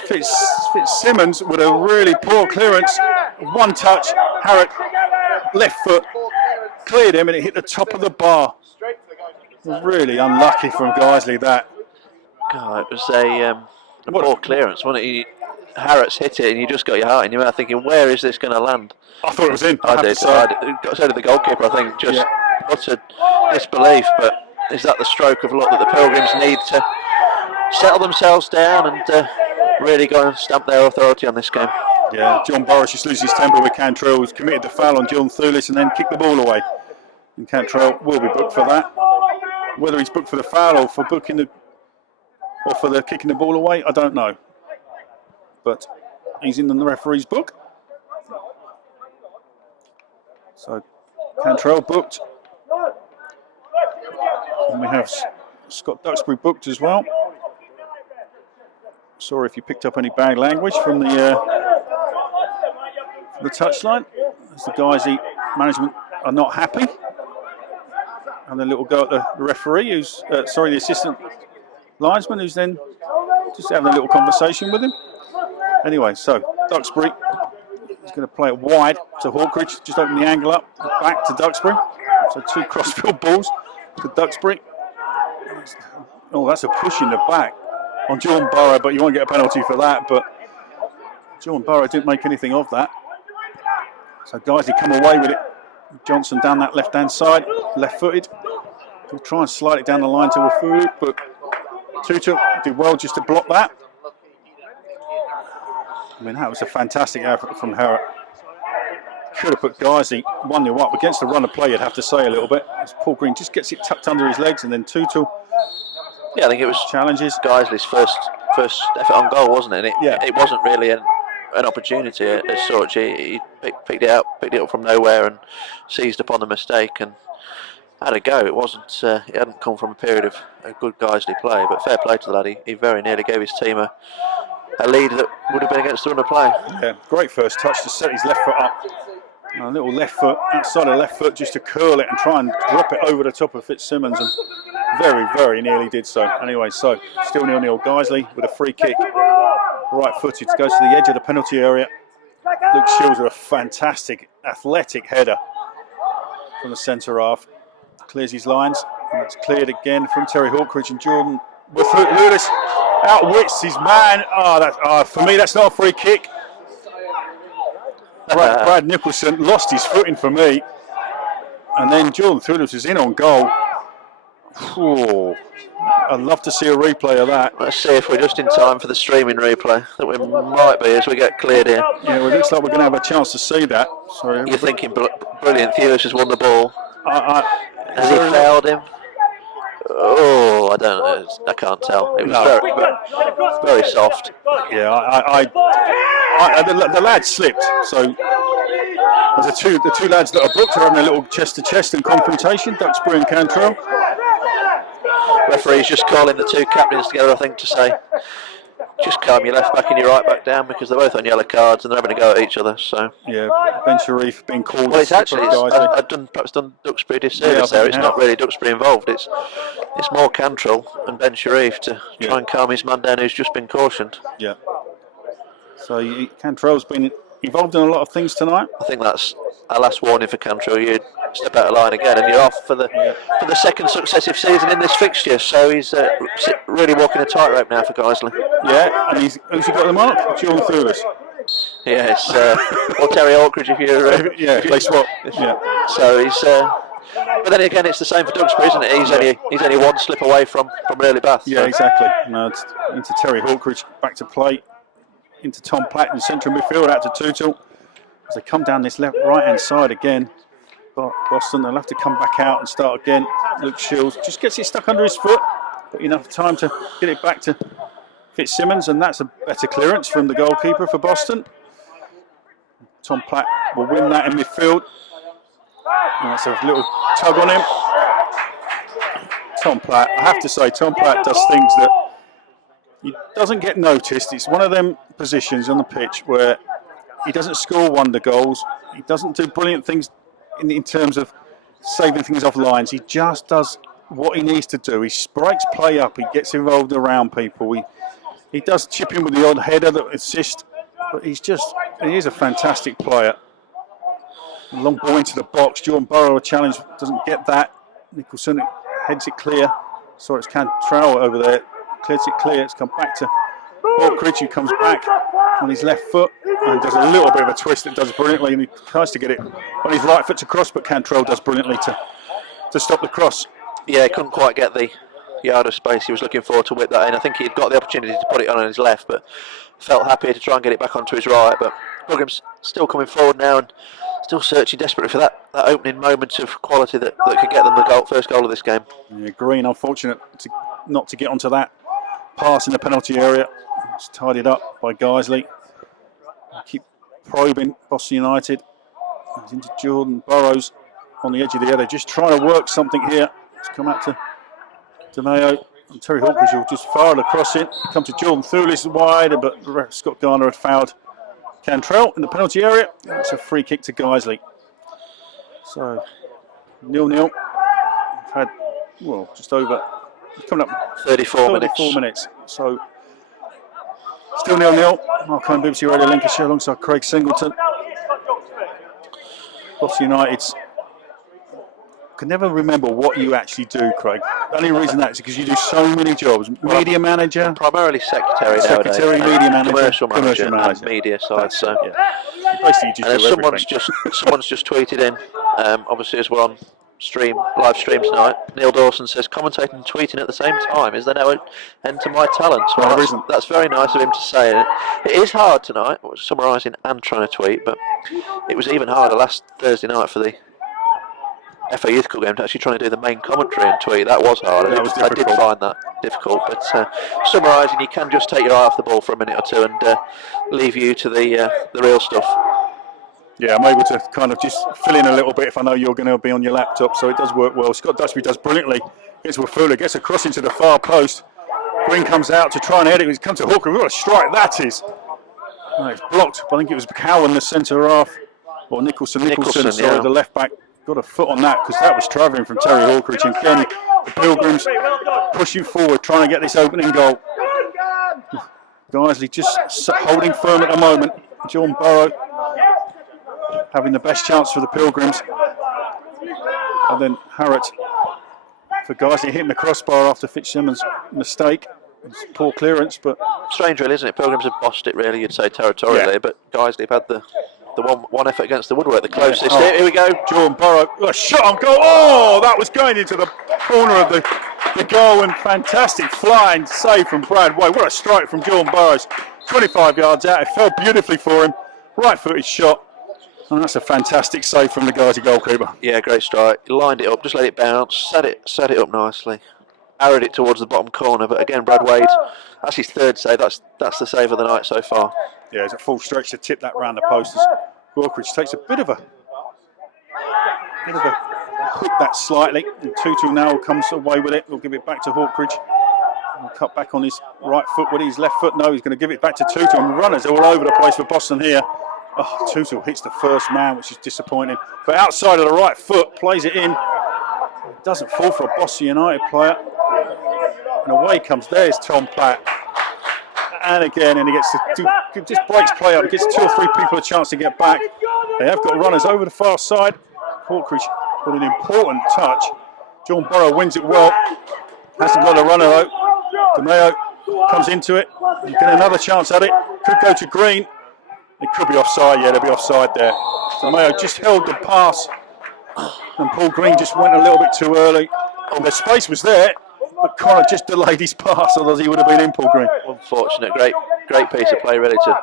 Fitzsimmons with a really poor clearance. One touch, Harriet, left foot, cleared him, and it hit the top of the bar. Really unlucky from Guiseley, that. God, it was a poor clearance, wasn't it? Harrods hit it, and you just got your heart in your mouth thinking, where is this going to land? I thought it was in. I did. So did the goalkeeper, I think, just utter disbelief. But is that the stroke of luck that the Pilgrims need to settle themselves down and really go and stamp their authority on this game? Yeah, John Burris just loses his temper with Cantrell, who's committed the foul on John Thewlis and then kicked the ball away. And Cantrell will be booked for that. Whether he's booked for the foul or for kicking the ball away, I don't know. But he's in the referee's book. So Cantrell booked. And we have Scott Duxbury booked as well. Sorry if you picked up any bad language from the touchline. As the Guiseley management are not happy. And a little go at the referee, who's the assistant linesman, who's then just having a little conversation with him. Anyway, so Duxbury is going to play it wide to Hawkridge, just open the angle up, back to Duxbury. So two crossfield balls to Duxbury. Oh, that's a push in the back on John Burrow, but you won't get a penalty for that. But John Burrow didn't make anything of that. So Guiseley come away with it. Johnson down that left-hand side, left-footed. He'll try and slide it down the line to Wafulu, but Tutu did well just to block that. I mean, that was a fantastic effort from Harrod. could have put Guiseley 1-0 up against the run of play, you'd have to say a little bit. As Paul Green just gets it tucked under his legs, and then Tutul. Yeah, I think it was challenges. Guiseley's first effort on goal, wasn't it? And it wasn't really an opportunity as such. He picked it up from nowhere and seized upon the mistake and had a go. It wasn't. It hadn't come from a period of good Guiseley play, but fair play to the lad. He very nearly gave his team a lead that would have been against the run of play. Yeah, great first touch to set his left foot up. A little left foot outside of left foot just to curl it and try and drop it over the top of Fitzsimmons, and very, very nearly did so. Anyway, so still 0-0. Guiseley with a free kick, right footed, goes to the edge of the penalty area. Luke Shields with a fantastic athletic header from the centre half. Clears his lines, and it's cleared again from Terry Hawkridge, and Jordan Lewis outwits his man. For me, that's not a free kick. Brad Nicholson lost his footing for me, and then Jordan Thulis is in on goal. Ooh, I'd love to see a replay of that. Let's see if we're just in time for the streaming replay. That we might be as we get cleared here. Yeah, well, it looks like we're going to have a chance to see that. So you're thinking brilliant. Thulis has won the ball. Has he fouled him? Oh, I don't know. I can't tell. It was very soft. Yeah, the lad slipped. So the two lads that are booked are having a little chest-to-chest and confrontation. Duxbury and Cantrell. Referee's just calling the two captains together, I think, to say, just calm your left back and your right back down, because they're both on yellow cards and they're having a go at each other. So yeah, Ben Sharif being called. Well, it's actually I've perhaps done Duxbury a disservice there. It's not really Duxbury involved. It's more Cantrell and Ben Sharif to try and calm his man down who's just been cautioned. Yeah. So Cantrell's been involved in a lot of things tonight. I think that's our last warning for Cantrell. You step out of line again, and you're off for the second successive season in this fixture. So he's really walking a tightrope now for Guiseley. Yeah, and who's he got the mark? Jordan Thulis. Yes, or Terry Hawkridge if you're. Play swap. Yeah. So he's. But then again, it's the same for Duxbury, isn't it? He's only one slip away from an early bath. Yeah, exactly. No, it's into Terry Hawkridge, back to play. Into Tom Platt in central midfield, out to Tutul. As they come down this right-hand side again, Boston, they'll have to come back out and start again. Luke Shields just gets it stuck under his foot, but enough time to get it back to Fitzsimmons, and that's a better clearance from the goalkeeper for Boston. Tom Platt will win that in midfield. And that's a little tug on him. Tom Platt, I have to say, Tom Platt does things that he doesn't get noticed. It's one of them positions on the pitch where he doesn't score wonder goals. He doesn't do brilliant things in terms of saving things off lines. He just does what he needs to do. He breaks play up. He gets involved around people. He does chip in with the odd header that assists, but he is a fantastic player. A long ball into the box. Jordan Burrow, a challenge, doesn't get that. Nicholson heads it clear. So it's Cantrell over there. Clears it clear. It's come back to Hawkridge, who comes back on his left foot and does a little bit of a twist that does brilliantly, and he tries to get it on his right foot to cross, but Cantrell does brilliantly to stop the cross. Yeah, he couldn't quite get the yard of space he was looking for to whip that in. I think he'd got the opportunity to put it on his left, but felt happier to try and get it back onto his right. But Program's still coming forward now and still searching desperately for that opening moment of quality that could get them the first goal of this game. Yeah, Green, unfortunate not to get onto that pass in the penalty area. It's tidied up by Guiseley. Keep probing Boston United. It's into Jordan Burrows on the edge of the area, just trying to work something here. It's come out to DeMeo, and Terry Hawkridge will just fire the cross in. Come to Jordan Thulis wide, but Scott Garner had fouled Cantrell in the penalty area. It's a free kick to Guiseley. So 0-0. We've had just over. Coming up 34 minutes. So still 0-0. Mark Cohen, BBC Radio Lincolnshire alongside Craig Singleton. Boston United's can never remember what you actually do, Craig. The only reason that is because you do so many jobs. Media manager. Primarily secretary nowadays. Media manager. Commercial manager. And media side. So yeah. Basically you just do someone's just tweeted in, obviously as we're on live stream tonight. Neil Dawson says, commentating and tweeting at the same time. Is there no end to my talents? Well, that's very nice of him to say. It is hard tonight, summarising and trying to tweet, but it was even harder last Thursday night for the FA Youth Cup game to actually try and do the main commentary and tweet. That was hard. That was I did difficult. find that difficult. But summarising, you can just take your eye off the ball for a minute or two and leave you to the real stuff. Yeah, I'm able to kind of just fill in a little bit if I know you're going to be on your laptop, so it does work well. Scott Duxbury does brilliantly. Gets Wafula, gets across into the far post. Green comes out to try and head it. He's come to Hawker. What a strike that is. Oh, it's blocked. I think it was Cowan, the centre half, or Nicholson, sorry, yeah. the left back. Got a foot on that because that was travelling from Terry Hawkridge. And again, the Pilgrims pushing forward, trying to get this opening goal. Guiseley just holding firm at the moment. John Burrow having the best chance for the Pilgrims. And then Harrott for Guiseley hitting the crossbar after Fitzsimmons' mistake. It's poor clearance, but strange really, isn't it? Pilgrims have bossed it really, you'd say, territorially, but Guiseley have had the one effort against the woodwork, the closest. Yeah. Here we go. Jordan Burrow, a shot on goal. Oh, that was going into the corner of the goal, and fantastic flying save from Brad Wade. What a strike from Jordan Burrows. 25 yards out, it fell beautifully for him. Right-footed shot, and that's a fantastic save from the Guiseley goalkeeper. Yeah, great strike. He lined it up, just let it bounce, set it up nicely. Arrowed it towards the bottom corner, but again, Brad Wade, that's his third save. That's the save of the night so far. Yeah, it's a full stretch to tip that round the post. Hawkridge takes a bit of a hook that slightly, and Tutu now comes away with it. We'll give it back to Hawkridge. He'll cut back on his right foot with his left foot. No, he's going to give it back to Tutu, and runners all over the place for Boston here. Oh, Tutu hits the first man, which is disappointing. But outside of the right foot, plays it in. It doesn't fall for a Boston United player. And away comes, there's Tom Platt. And again, and he gets just breaks play up, gives 2 or 3 people a chance to get back. They have got runners over the far side. Hawkridge with an important touch. John Burrow wins it well. Hasn't got a runner though. DeMeo comes into it. You get another chance at it. Could go to Green. It could be offside, yeah, there'll be offside there. DeMeo just held the pass. And Paul Green just went a little bit too early. The space was there, but Connor just delayed his pass, otherwise he would have been in, Paul Green. Unfortunate, great piece of play really to.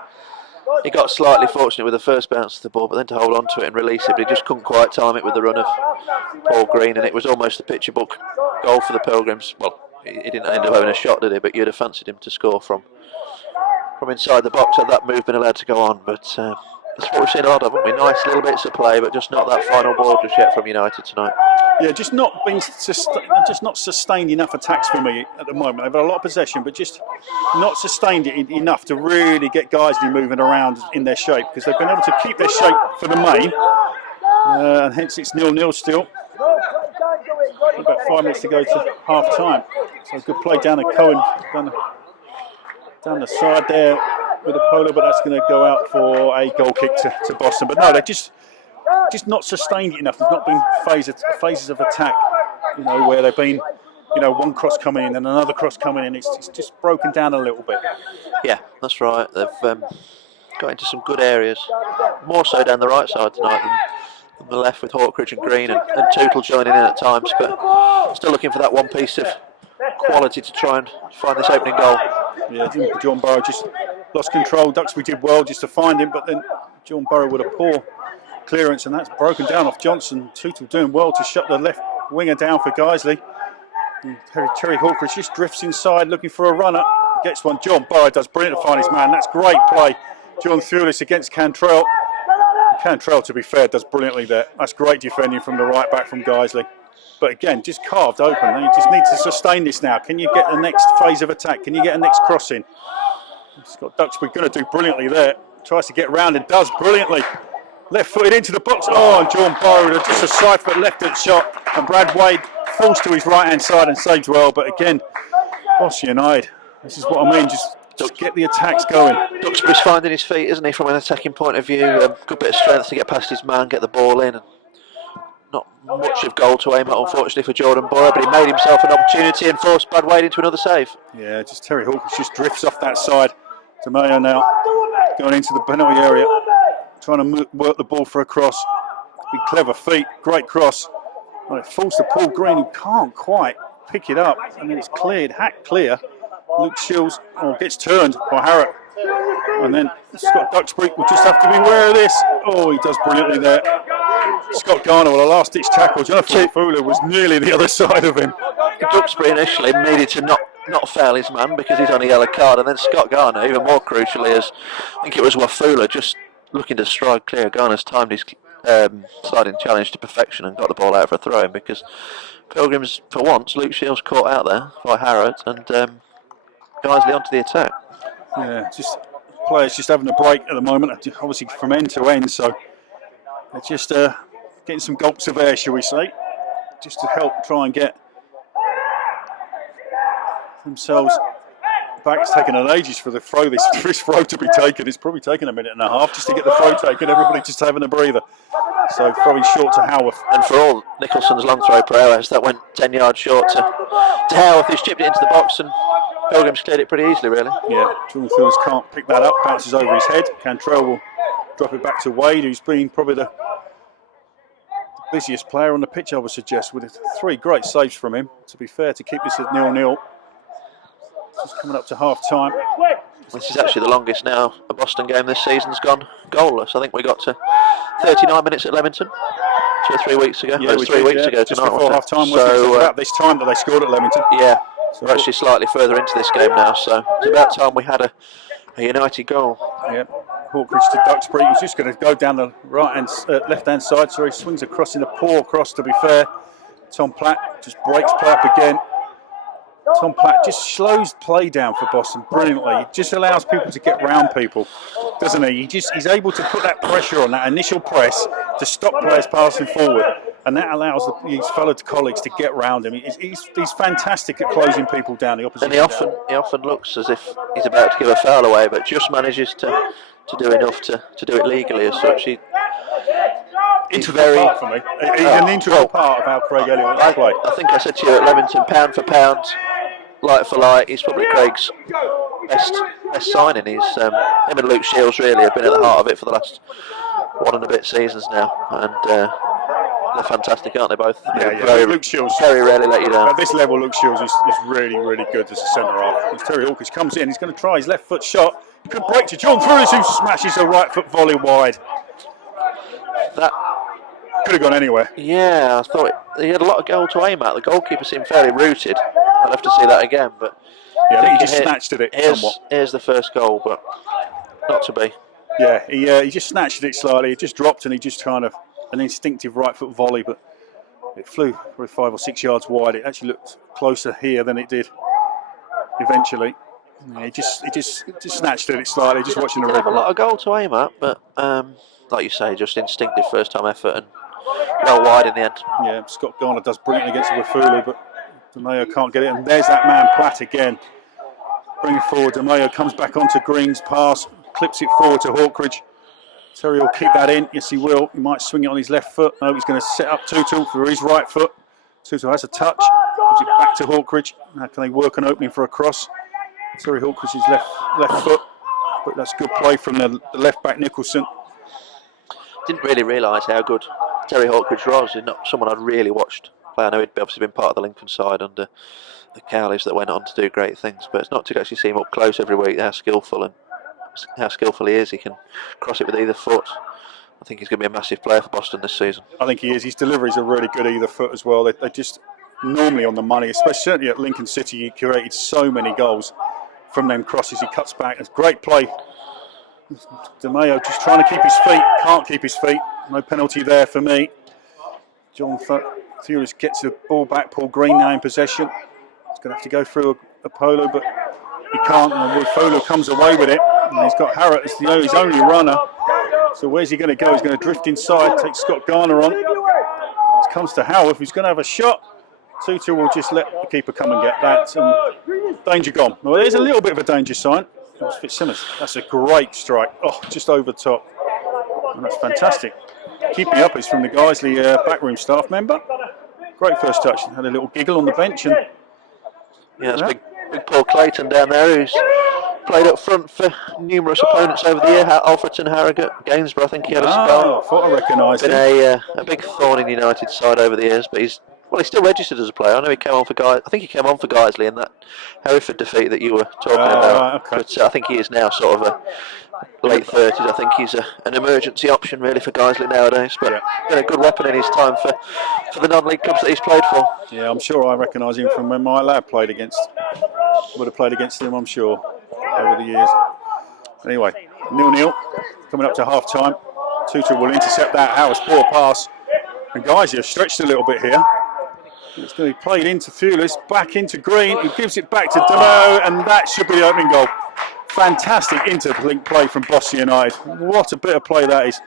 He got slightly fortunate with the first bounce of the ball, but then to hold on to it and release it, but he just couldn't quite time it with the run of Paul Green, and it was almost a picture book goal for the Pilgrims. Well, he didn't end up having a shot, did he? But you'd have fancied him to score from inside the box had that move been allowed to go on. But that's what we've seen a lot of, haven't we? Nice little bits of play, but just not that final ball just yet from United tonight. Yeah, just not sustained enough attacks for me at the moment. They've had a lot of possession, but just not sustained it enough to really get Guiseley moving around in their shape, because they've been able to keep their shape for the main, and hence it's 0-0 still. About 5 minutes to go to half time. So good play down at Cohen, down the side there with a polo, but that's going to go out for a goal kick to Boston. But no, they're just not sustained it enough. There's not been phases of attack, where they've been, one cross coming in and another cross coming in. It's just broken down a little bit. Yeah, that's right. They've got into some good areas, more so down the right side tonight than the left, with Hawkridge and Green and Tootle joining in at times, but still looking for that one piece of quality to try and find this opening goal. Yeah, John Burrow just lost control. Duxbury did well just to find him, but then John Burrow with a poor clearance, and that's broken down off Johnson. Tootle doing well to shut the left winger down for Guiseley. And Terry Hawkridge just drifts inside looking for a runner. Gets one. John Burrow does brilliant to find his man. That's great play. John Thewlis against Cantrell. Cantrell, to be fair, does brilliantly there. That's great defending from the right back from Guiseley. But again, just carved open. You just need to sustain this now. Can you get the next phase of attack? Can you get a next cross in? Scott Duxbury going to do brilliantly there. Tries to get round and does brilliantly. Left footed into the box. Oh, and John Burrow just a side foot left foot shot. And Brad Wade falls to his right hand side and saves well. But again, Boston United. This is what I mean. Just get the attacks going. Duxbury's finding his feet, isn't he, from an attacking point of view? Good bit of strength to get past his man, get the ball in. And not much of goal to aim at, unfortunately, for Jordan Burrow, but he made himself an opportunity and forced Brad Wade into another save. Yeah, just Terry Hawkins just drifts off that side. DeMeo now going into the penalty area, trying to work the ball for a cross. Big clever feet, great cross. Well, it falls to Paul Green, who can't quite pick it up, and then it's cleared, hacked clear. Luke Shields gets turned by Harrott. And then Scott Duxbury will just have to be aware of this. Oh, he does brilliantly there. Scott Garner with a last-ditch tackle. Jonathan Fuller was nearly the other side of him. Duxbury initially needed to not fail his man because he's on a yellow card, and then Scott Garner, even more crucially, as I think it was Wafula just looking to stride clear. Garner's timed his sliding challenge to perfection and got the ball out for a throw-in because Pilgrims, for once, Luke Shields caught out there by Harrod and Guiseley onto the attack. Yeah, just players just having a break at the moment, obviously from end to end, so they're just getting some gulps of air, shall we say, just to help try and get themselves back. It's taken an ages for the throw, this throw to be taken. It's probably taken a minute and a half just to get the throw taken. Everybody just having a breather. So throwing short to Howarth. And for all Nicholson's long throw prowess, that went 10 yards short to Howarth, who's chipped it into the box, and Pilgrims cleared it pretty easily, really. Yeah, Jordan Fields can't pick that up, bounces over his head. Cantrell will drop it back to Wade, who's been probably the busiest player on the pitch, I would suggest, with 3 great saves from him, to be fair, to keep this at 0-0. Just coming up to half-time. This is actually the longest now a Boston game this season's gone goalless. I think we got to 39 minutes at Leamington 2 or 3 weeks ago. Yeah, it was 3 weeks ago just tonight, before half-time. So, about this time that they scored at Leamington. Yeah, so we're actually slightly further into this game now, so it's about time we had a United goal. Yeah, Hawkridge to Duxbury. He's just going to go down the left-hand side. So he swings across in a poor cross, to be fair. Tom Platt just breaks play up again. Tom Platt just slows play down for Boston brilliantly. He just allows people to get round people, doesn't he? He's able to put that pressure on, that initial press, to stop players passing forward, and that allows his fellow colleagues to get round him. He's fantastic at closing people down, the opposition. And he often looks as if he's about to give a foul away, but just manages to do enough to do it legally as such. Integral part for me. He's an integral part of how Craig Elliott will play. I think I said to you at Leamington, pound for pound, light for light, he's probably Craig's best signing. Him and Luke Shields really have been at the heart of it for the last 1 and a bit seasons now, and they're fantastic, aren't they both? Yeah. Luke Shields very rarely let you down. At this level, Luke Shields is really, really good as a centre half. As Terry Hawkins comes in, he's going to try his left foot shot. Good break to John Frulis, who smashes a right foot volley wide. That could have gone anywhere. Yeah, I thought he had a lot of goal to aim at. The goalkeeper seemed fairly rooted. I'd have to see that again, but yeah, I think he just snatched at it somewhat. Here's the first goal, but not to be. Yeah, he just snatched at it slightly. It just dropped, and he just kind of an instinctive right foot volley, but it flew probably 5 or 6 yards wide. It actually looked closer here than it did eventually. Yeah, he just snatched at it slightly. Just watching the replay. Have a lot of goal to aim at, but like you say, just instinctive first time effort and well wide in the end. Yeah, Scott Garner does brilliantly against Wafulu, but DeMayo can't get it. And there's that man Platt again. Bring it forward. DeMayo comes back onto Green's pass, clips it forward to Hawkridge. Terry will keep that in. Yes, he will. He might swing it on his left foot. No, he's going to set up Tutu for his right foot. Tutu has a touch. Gives it back to Hawkridge. Now can they work an opening for a cross? Terry Hawkridge's left foot. But that's good play from the left back Nicholson. Didn't really realise how good Terry Hawkridge was. He's not someone I'd really watched play. I know he'd obviously been part of the Lincoln side under the Cowleys that went on to do great things, but it's not to actually see him up close every week how skillful he is. He can cross it with either foot. I think he's going to be a massive player for Boston this season. I think he is. His deliveries are really good either foot as well. They're just normally on the money, especially certainly at Lincoln City. He created so many goals from them crosses. He cuts back. It's great play. DeMayo just trying to keep his feet. Can't keep his feet. No penalty there for me. John Thuris gets the ball back. Paul Green now in possession. He's going to have to go through a polo, but he can't. And Wafulu comes away with it. And he's got Harrod as his only runner. So where's he going to go? He's going to drift inside, take Scott Garner on. It comes to Howarth, who's going to have a shot. Tutu will just let the keeper come and get that. Danger gone. Well, there's a little bit of a danger sign. That was Fitzsimmons. That's a great strike. Oh, just over top. And that's fantastic. Keeping up is from the Guiseley backroom staff member. Great first touch. Had a little giggle on the bench. And yeah, it's big Paul Clayton down there, who's played up front for numerous opponents over the year. Alfreton, Harrogate, Gainsborough, I think he had a spell. I thought I recognised him. Been a big thorn in United side over the years, but he's Well, he's still registered as a player. I know he came on for Guy. I think he came on for Guiseley in that Hereford defeat that you were talking about. Right, okay. But I think he is now sort of a late 30s. I think he's an emergency option really for Guiseley nowadays. But been a good weapon in his time for the non-league clubs that he's played for. Yeah, I'm sure I recognise him from when my lad played against. Would have played against him, I'm sure, over the years. Anyway, 0-0, coming up to half time. Tutor will intercept that. Howard's poor pass. And guys, you're stretched a little bit here. It's going to be played into Thewlis, back into Green, who gives it back to Demo, and that should be the opening goal. Fantastic interlink play from Boston United. What a bit of play that is.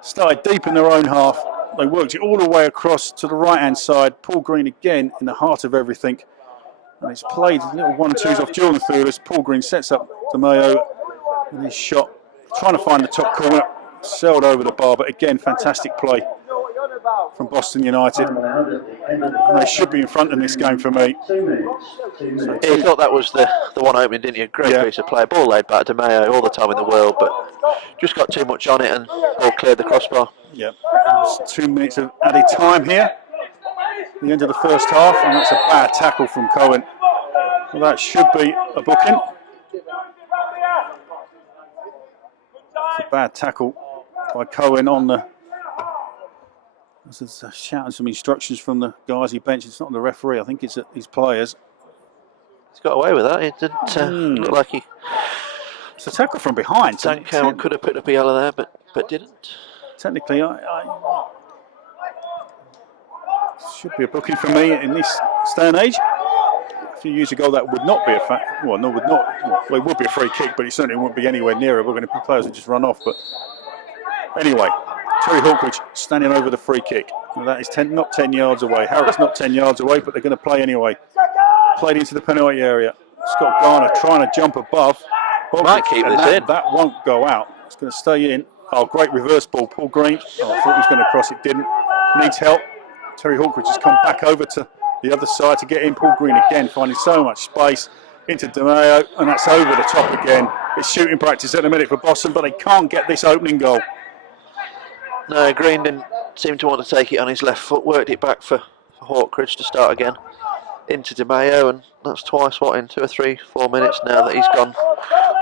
Started deep in their own half. They worked it all the way across to the right-hand side. Paul Green again in the heart of everything. And it's played little 1-2s off Jordan Thewlis. Paul Green sets up DeMeo with his shot, trying to find the top corner. Sailed over the bar, but again, fantastic play from Boston United. And they should be in front in this game for me. So you thought that was the one opening, didn't you? Great piece of play. Ball laid back to Mayo all the time in the world, but just got too much on it and ball cleared the crossbar. Yep. 2 minutes of added time here. The end of the first half, and that's a bad tackle from Cohen. Well, that should be a booking. It's a bad tackle by Cohen on the. There's shouting some instructions from the guys he bench. It's not the referee. I think it's his players. He's got away with that. It didn't look like he. It's a tackle from behind. Dan Cohen could have picked up a yellow there, but didn't. Technically, should be a booking for me in this day and age. A few years ago, that would not be a fact. Well, no, would not. Well, it would be a free kick, but it certainly wouldn't be anywhere near it. We're going to put players that just run off. But anyway, Terry Hawkridge standing over the free kick. Well, that is not 10 yards away. Harrott's not 10 yards away, but they're going to play anyway. Played into the penalty area. Scott Garner trying to jump above. Hawkridge, might keep this in. That won't go out. It's going to stay in. Oh, great reverse ball. Paul Green. Oh, I thought he was going to cross it. Didn't. Needs help. Terry Hawkridge has come back over to the other side to get in. Paul Green again, finding so much space into DeMeo, and that's over the top again. It's shooting practice at the minute for Boston, but they can't get this opening goal. No, Green didn't seem to want to take it on his left foot, worked it back for Hawkridge to start again into DeMeo, and that's twice, in 2 or 3, 4 minutes now that he's gone,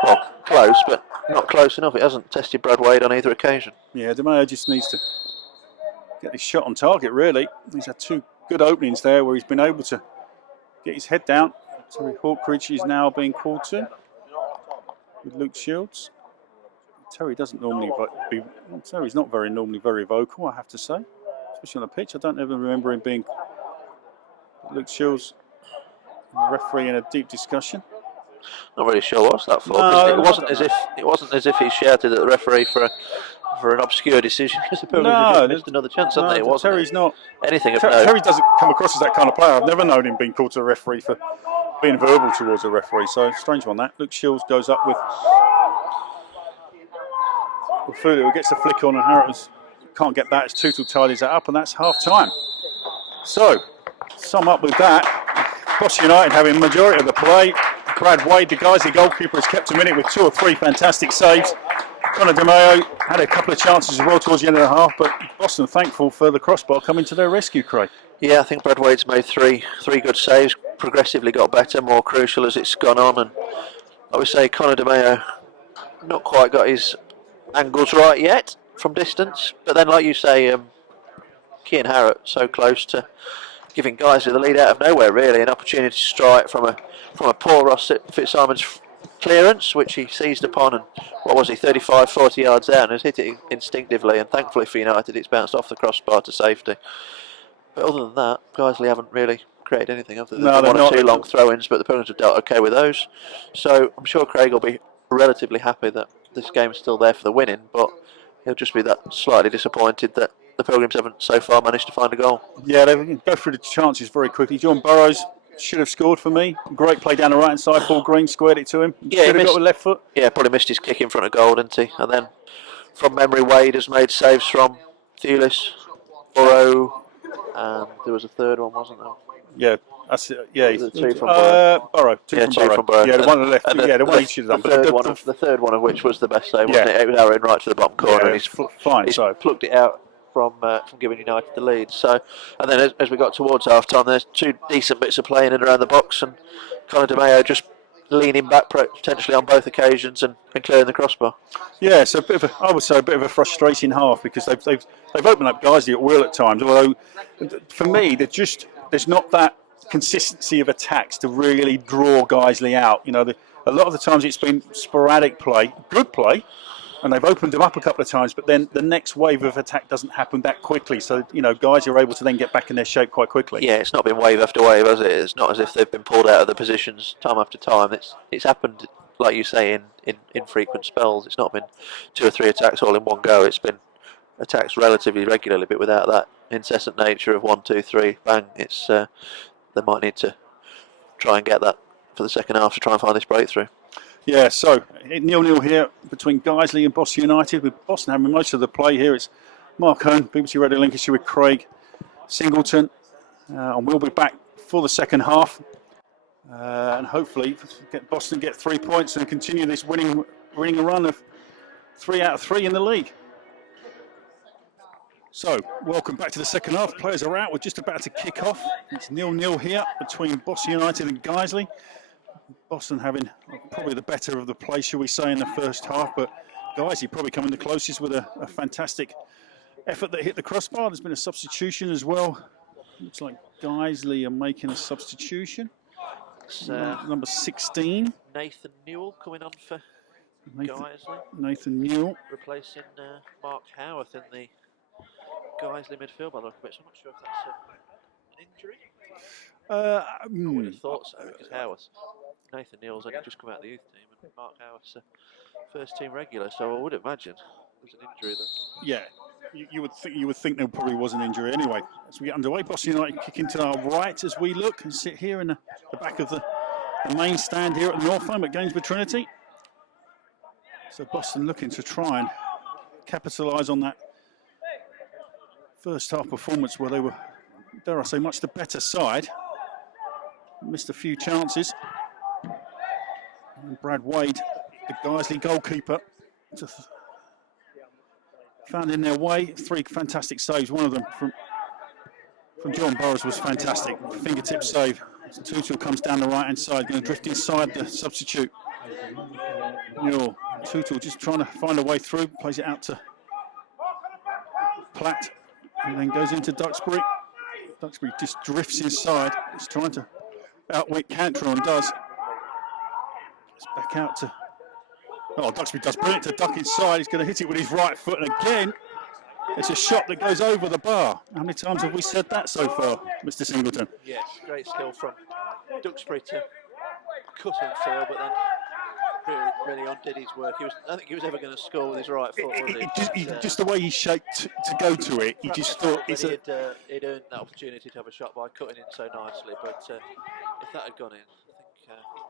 well, close, but not close enough. It hasn't tested Brad Wade on either occasion. Yeah, DeMeo just needs to get his shot on target, really. He's had 2 good openings there where he's been able to get his head down. Terry Hawkridge is now being called to with Luke Shields. Terry doesn't normally Terry's not normally very vocal, I have to say, especially on the pitch. I don't ever remember him being. Luke Shields, the referee, in a deep discussion. Not really sure what's that for. No, it wasn't as if he shouted at the referee for an obscure decision, because the Pilgrims missed another chance, haven't they? It wasn't Terry's not anything of note. Terry doesn't come across as that kind of player. I've never known him being called to a referee for being verbal towards a referee. So strange one that. Luke Shields goes up with Fuller, who gets the flick on, and Harris can't get that as Tootle tidies that up, and that's half time. So, sum up with that. Boston United having the majority of the play. Brad Wade, the Guiseley goalkeeper, has kept him in it with 2 or 3 fantastic saves. Connor DeMeo had a couple of chances as well towards the end of the half, but Boston thankful for the crossbar coming to their rescue, Craig. Yeah, I think Brad Wade's made three good saves, progressively got better, more crucial as it's gone on, and I would say Connor DeMeo not quite got his angles right yet from distance, but then, like you say, Cian Harrott so close to giving Guiseley the lead out of nowhere, really. An opportunity to strike from a poor Ross Fitzsimon's clearance, which he seized upon, and what was he, 35-40 yards out, and has hit it instinctively, and thankfully for United it's bounced off the crossbar to safety. But other than that, Guiseley haven't really created anything other than 1 or 2 long throw-ins, but the Pilgrims have dealt okay with those. So I'm sure Craig will be relatively happy that this game is still there for the winning, but he'll just be that slightly disappointed that the Pilgrims haven't so far managed to find a goal. Yeah, they go through the chances very quickly. John Burrows should have scored for me. Great play down the right hand side. Paul Green squared it to him. Yeah, should have got with left foot. Yeah, probably missed his kick in front of goal, didn't he? And then from memory, Wade has made saves from Thewlis, Burrow, and there was a third one, wasn't there? Yeah. That's it. Yeah, 2 from Burrow. Two from Burrow. Yeah, the one on the left. The one he should have done. The third one of which was the best save, wasn't it? It was arrowing right to the bottom corner. Yeah, and he's fine. plugged it out from giving United the lead. So, and then as we got towards half time, there's two decent bits of play in and around the box, and Conor De Mayo just leaning back potentially on both occasions and clearing the crossbar. Yeah, so I would say a bit of a frustrating half, because they've opened up Guiseley at will at times. Although for me, there's not that consistency of attacks to really draw Guiseley out. You know, a lot of the times it's been sporadic play, good play, and they've opened them up a couple of times, but then the next wave of attack doesn't happen that quickly. So, you know, guys are able to then get back in their shape quite quickly. Yeah, it's not been wave after wave, has it? It's not as if they've been pulled out of the positions time after time. It's happened, like you say, in frequent spells. It's not been 2 or 3 attacks all in one go. It's been attacks relatively regularly, but without that incessant nature of 1, 2, 3, bang. It's they might need to try and get that for the second half to try and find this breakthrough. Yeah, so 0-0 here between Guiseley and Boston United, with Boston having most of the play here. It's Mark Hearn, BBC Radio Lincolnshire, with Craig Singleton, and we'll be back for the second half, and hopefully Boston get 3 points and continue this winning run of 3 out of 3 in the league. So, welcome back to the second half. Players are out. We're just about to kick off. It's 0-0 here between Boston United and Guiseley. Boston having probably the better of the play, shall we say, in the first half, but Guiseley probably coming the closest with a fantastic effort that hit the crossbar. There's been a substitution as well. Looks like Guiseley are making a substitution. Number 16. Nathan Newell coming on for Guiseley. Nathan Newell. Replacing Mark Howarth in the Guiseley midfield by the look of it. So I'm not sure if that's an injury. I would have thought so, because Nathan Newell's only just come out of the youth team, and Mark Howarth's a first team regular, so I would imagine there's an injury there. Yeah, you would think there probably was an injury anyway. As we get underway, Boston United kicking to our right as we look and sit here in the back of the main stand here at the North Home at Gainsborough Trinity. So Boston looking to try and capitalise on that first half performance where they were, dare I say, much the better side. Missed a few chances. And Brad Wade, the Guiseley goalkeeper, found in their way 3 fantastic saves. One of them from John Burrows was fantastic. Fingertip save. Tutul comes down the right-hand side, going to drift inside the substitute. Newell. Tutul just trying to find a way through, plays it out to Platt, and then goes into Duxbury. Duxbury just drifts inside. He's trying to outwit Cantrell and does. It's back out to... Oh, Duxbury does brilliant to duck inside. He's going to hit it with his right foot. And again, it's a shot that goes over the bar. How many times have we said that so far, Mr. Singleton? Yes, great skill from Duxbury to cut in field, but then really undid his work. I don't think he was ever going to score with his right foot, was he? Just the way he shaped to go to it, he just thought he'd earned that opportunity to have a shot by cutting in so nicely. But if that had gone in, I think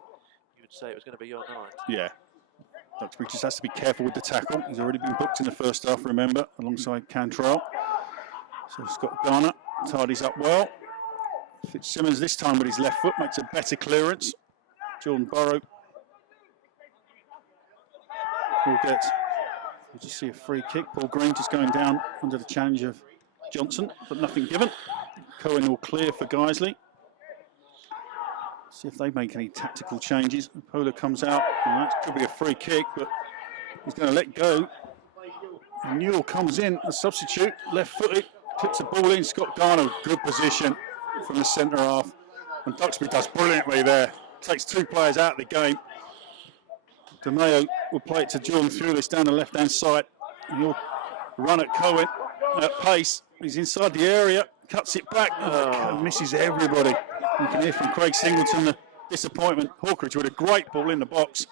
you would say it was going to be your night. Yeah. Duxbury just has to be careful with the tackle. He's already been booked in the first half, remember, alongside Cantrell. So Scott Garner tidies up well. Fitzsimmons this time with his left foot makes a better clearance. Jordan Burrow will get, we'll just see a free kick. Paul Green just going down under the challenge of Johnson, but nothing given. Cohen will clear for Guiseley. See if they make any tactical changes. Pola comes out, and that could be a free kick, but he's going to let go. Newell comes in, a substitute, left-footed, puts the ball in. Scott Garner, good position from the centre half. And Duxbury does brilliantly there. Takes 2 players out of the game. De Mayo will play it to Jordan Thewlis down the left-hand side. And he'll run at Cohen at pace. He's inside the area, cuts it back, misses everybody. You can hear from Craig Singleton the disappointment. Hawkridge with a great ball in the box.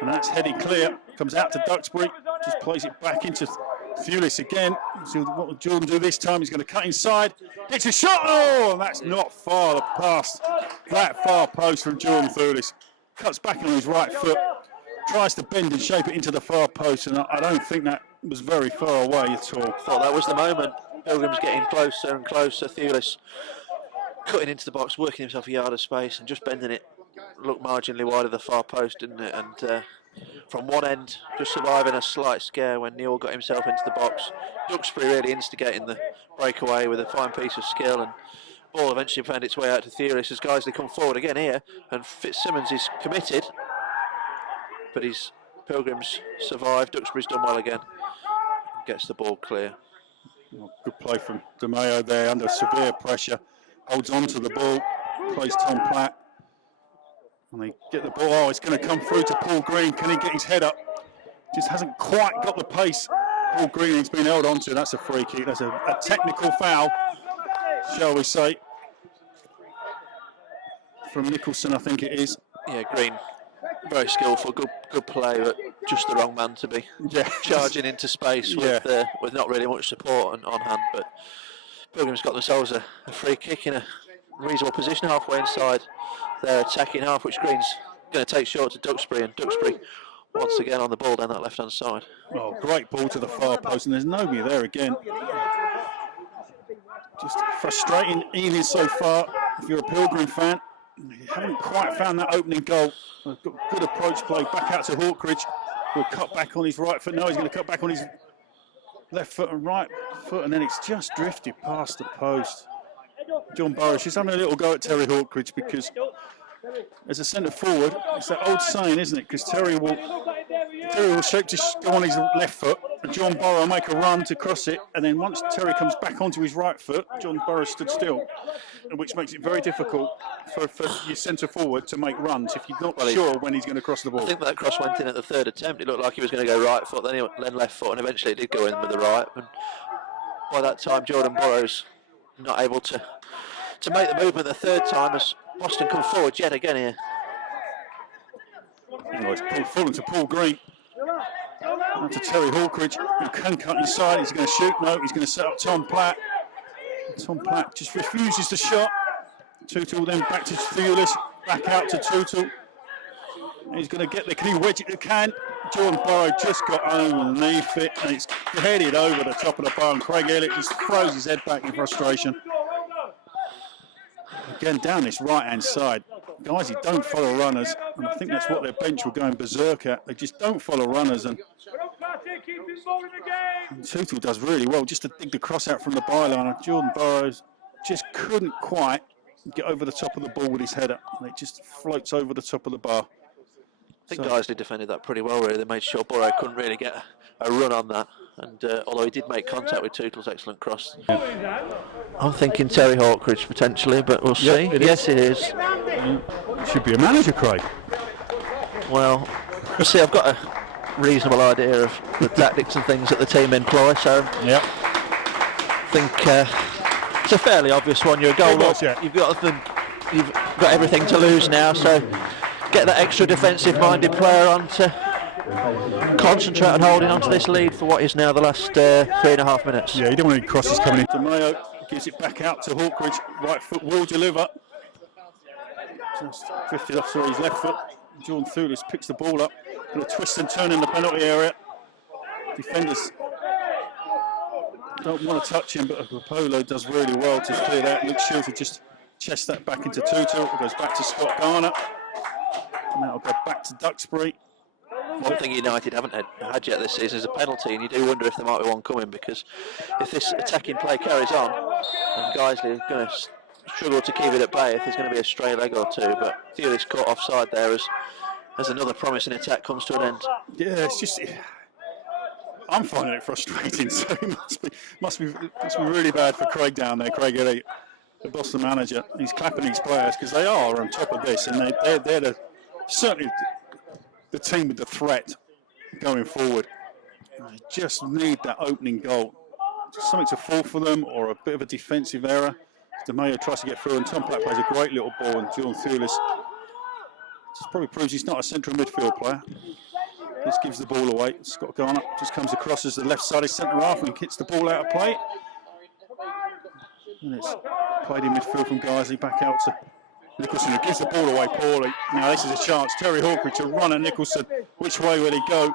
And that's headed clear. Comes out to Duxbury. Just plays it back into Thewlis again. So what will Jordan do this time? He's going to cut inside. It's a shot. Oh, and that's not far past that far post from Jordan Thewlis. Cuts back on his right foot. Tries to bend and shape it into the far post. And I don't think that was very far away at all. Thought that was the moment. Pilgrim's getting closer and closer. Thewlis cutting into the box, working himself a yard of space and just bending it. Looked marginally wide of the far post, didn't it? And from one end, just surviving a slight scare when Newell got himself into the box. Duxbury really instigating the breakaway with a fine piece of skill, and ball eventually found its way out to Thewlis as Guiseley come forward again here, and Fitzsimmons is committed, but his Pilgrims survive. Duxbury's done well again and gets the ball clear. Well, good play from De Mayo there under severe pressure. Holds on to the ball, plays Tom Platt. And they get the ball. Oh, it's going to come through to Paul Green. Can he get his head up? Just hasn't quite got the pace. Paul Green has been held onto. That's a free kick. That's a technical foul, shall we say, from Nicholson, I think it is. Yeah, Green, very skillful, good play, but just the wrong man to be charging into space with not really much support on hand. But Pilgrim's got themselves a free kick in a reasonable position halfway inside their attacking half, which Green's going to take short to Duxbury, and Duxbury once again on the ball down that left hand side. Oh, great ball to the far post, and there's nobody there again. Just frustrating evening so far if you're a Pilgrim fan. You haven't quite found that opening goal. Good approach play back out to Hawkridge. He'll cut back on his right foot. No, he's going to cut back on his left foot and right foot, and then it's just drifted past the post. John Burris is having a little go at Terry Hawkridge because as a centre forward, it's that old saying, isn't it? Because Terry will shape to go on his left foot, and John Burrow will make a run to cross it, and then once Terry comes back onto his right foot, John Burrow stood still, which makes it very difficult for your centre forward to make runs if you're not sure when he's going to cross the ball. I think that cross went in at the third attempt. It looked like he was going to go right foot, then left foot, and eventually it did go in with the right. And by that time, Jordan Burrow's not able to make the movement the third time as Boston come forward yet again here. It's fallen to Paul Green. And to Terry Hawkridge, who can cut inside. He's going to shoot. No, he's going to set up Tom Platt. Tom Platt just refuses the shot. Tootle then back to Thewlis. Back out to Tootle. He's going to get there. Can he wedge it? He can. Jordan Burrow just got underneath it, and it's headed over the top of the bar, and Craig Elliott just throws his head back in frustration. Again, down this right-hand side, guys who don't follow runners, and I think that's what their bench were going berserk at. They just don't follow runners, and Tootle does really well just to dig the cross out from the byline. And Jordan Burrows just couldn't quite get over the top of the ball with his header, and it just floats over the top of the bar. I think Guiseley defended that pretty well, really. They made sure Burrow couldn't really get a run on that. And although he did make contact with Tootle's excellent cross. I'm thinking Terry Hawkridge potentially, but we'll see. Yes, it is. Should be a manager, Craig. Well, we'll see. I've got a reasonable idea of the tactics and things that the team employ, so I think it's a fairly obvious one. You're a goal up. You've got everything to lose now, so get that extra defensive-minded player on to concentrate on holding on to this lead for what is now the last 3.5 minutes. Yeah, you don't want any crosses coming in. De Mayo gives it back out to Hawkridge. Right foot will deliver. Just drifted off to his left foot. Jordan Thewlis picks the ball up. Going to twist and turn in the penalty area. Defenders don't want to touch him, but Apollo does really well to clear that. Luke Shields will just chest that back into Tootle. It goes back to Scott Garner. And that'll go back to Duxbury. One thing United haven't had yet this season is a penalty, and you do wonder if there might be one coming, because if this attacking play carries on, then Guiseley are going to struggle to keep it at bay if there's going to be a stray leg or two. But Thewlis caught offside there as another promising attack comes to an end. Yeah, it's just, I'm finding it frustrating. So it must be really bad for Craig down there, Craig Elliott, the Boston manager. He's clapping these players because they are on top of this, and they're certainly the team with the threat going forward. They just need that opening goal. Just something to fall for them, or a bit of a defensive error. De Mayo tries to get through, and Tom Platt plays a great little ball, and Jordan Thewlis just probably proves he's not a central midfield player. Just gives the ball away. Scott Garner just comes across as the left side of centre half and hits the ball out of play. And it's played in midfield from Guiseley back out to Nicholson, who gives the ball away poorly. Now this is a chance. Terry Hawkridge to run at Nicholson. Which way will he go?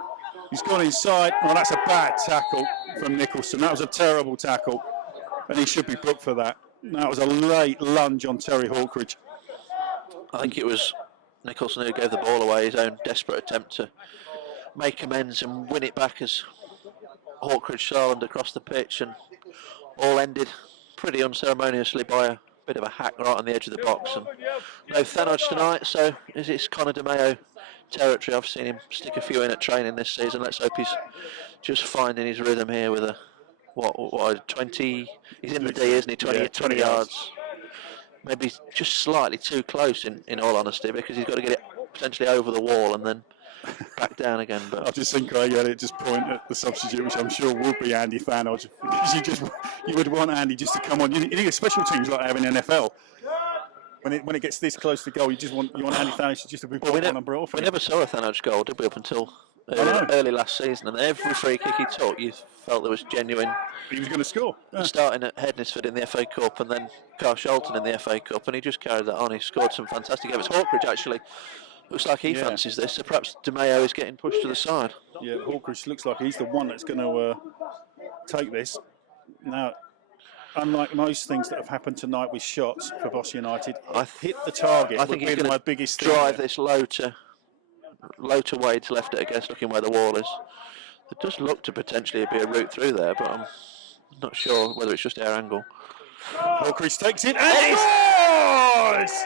He's gone inside. Oh, that's a bad tackle from Nicholson. That was a terrible tackle, and he should be booked for that. That was a late lunge on Terry Hawkridge. I think it was Nicholson who gave the ball away, his own desperate attempt to make amends and win it back as Hawkridge Sarland across the pitch, and all ended pretty unceremoniously by a bit of a hack right on the edge of the box. And no Thanodge tonight, so it's Conor DeMeo territory. I've seen him stick a few in at training this season. Let's hope he's just finding his rhythm here with a what 20. He's in the D, isn't he? 20 yards. Maybe just slightly too close, in all honesty, because he's got to get it potentially over the wall and then back down again. But I've just seen Craig Elliott just point at the substitute, which I'm sure would be Andy Thanodge, because you would want Andy just to come on. You need a special teams like they have in NFL. When it gets this close to goal, you want Andy Thanodge just to be put on and brought off. We never saw a Thanodge goal, did we, up until early last season? And every free kick he took, you felt there was genuine. He was going to score. Yeah. Starting at Hednesford in the FA Cup, and then Carshalton in the FA Cup, and he just carried that on. He scored some fantastic efforts. Hawkridge actually looks like he fancies this, so perhaps DeMeo is getting pushed to the side. Yeah, Hawkridge looks like he's the one that's going to take this. Now, unlike most things that have happened tonight with shots for Boss United, hit the target. I think he's going to drive this low to Wade's left it, I guess, looking where the wall is. It does look to potentially be a route through there, but I'm not sure whether it's just air angle. Hawkridge takes it and scores!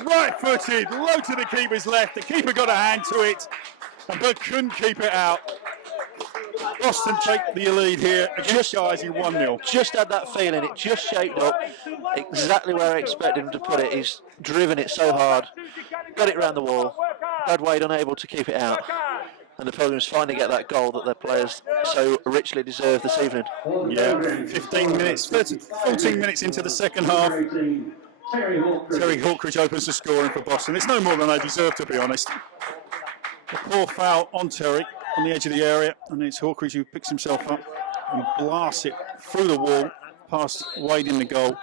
Right-footed, low to the keeper's left. The keeper got a hand to it, but couldn't keep it out. Boston take the lead here against Guiseley 1-0. Just had that feeling, it just shaped up exactly where I expected him to put it. He's driven it so hard, got it around the wall. Brad Wade unable to keep it out. And the Pilgrims finally get that goal that their players so richly deserve this evening. Yeah, 14 minutes into the second half. Terry Hawkridge opens the scoring for Boston. It's no more than they deserve, to be honest. A poor foul on Terry on the edge of the area, and it's Hawkridge who picks himself up and blasts it through the wall past Wade in the goal.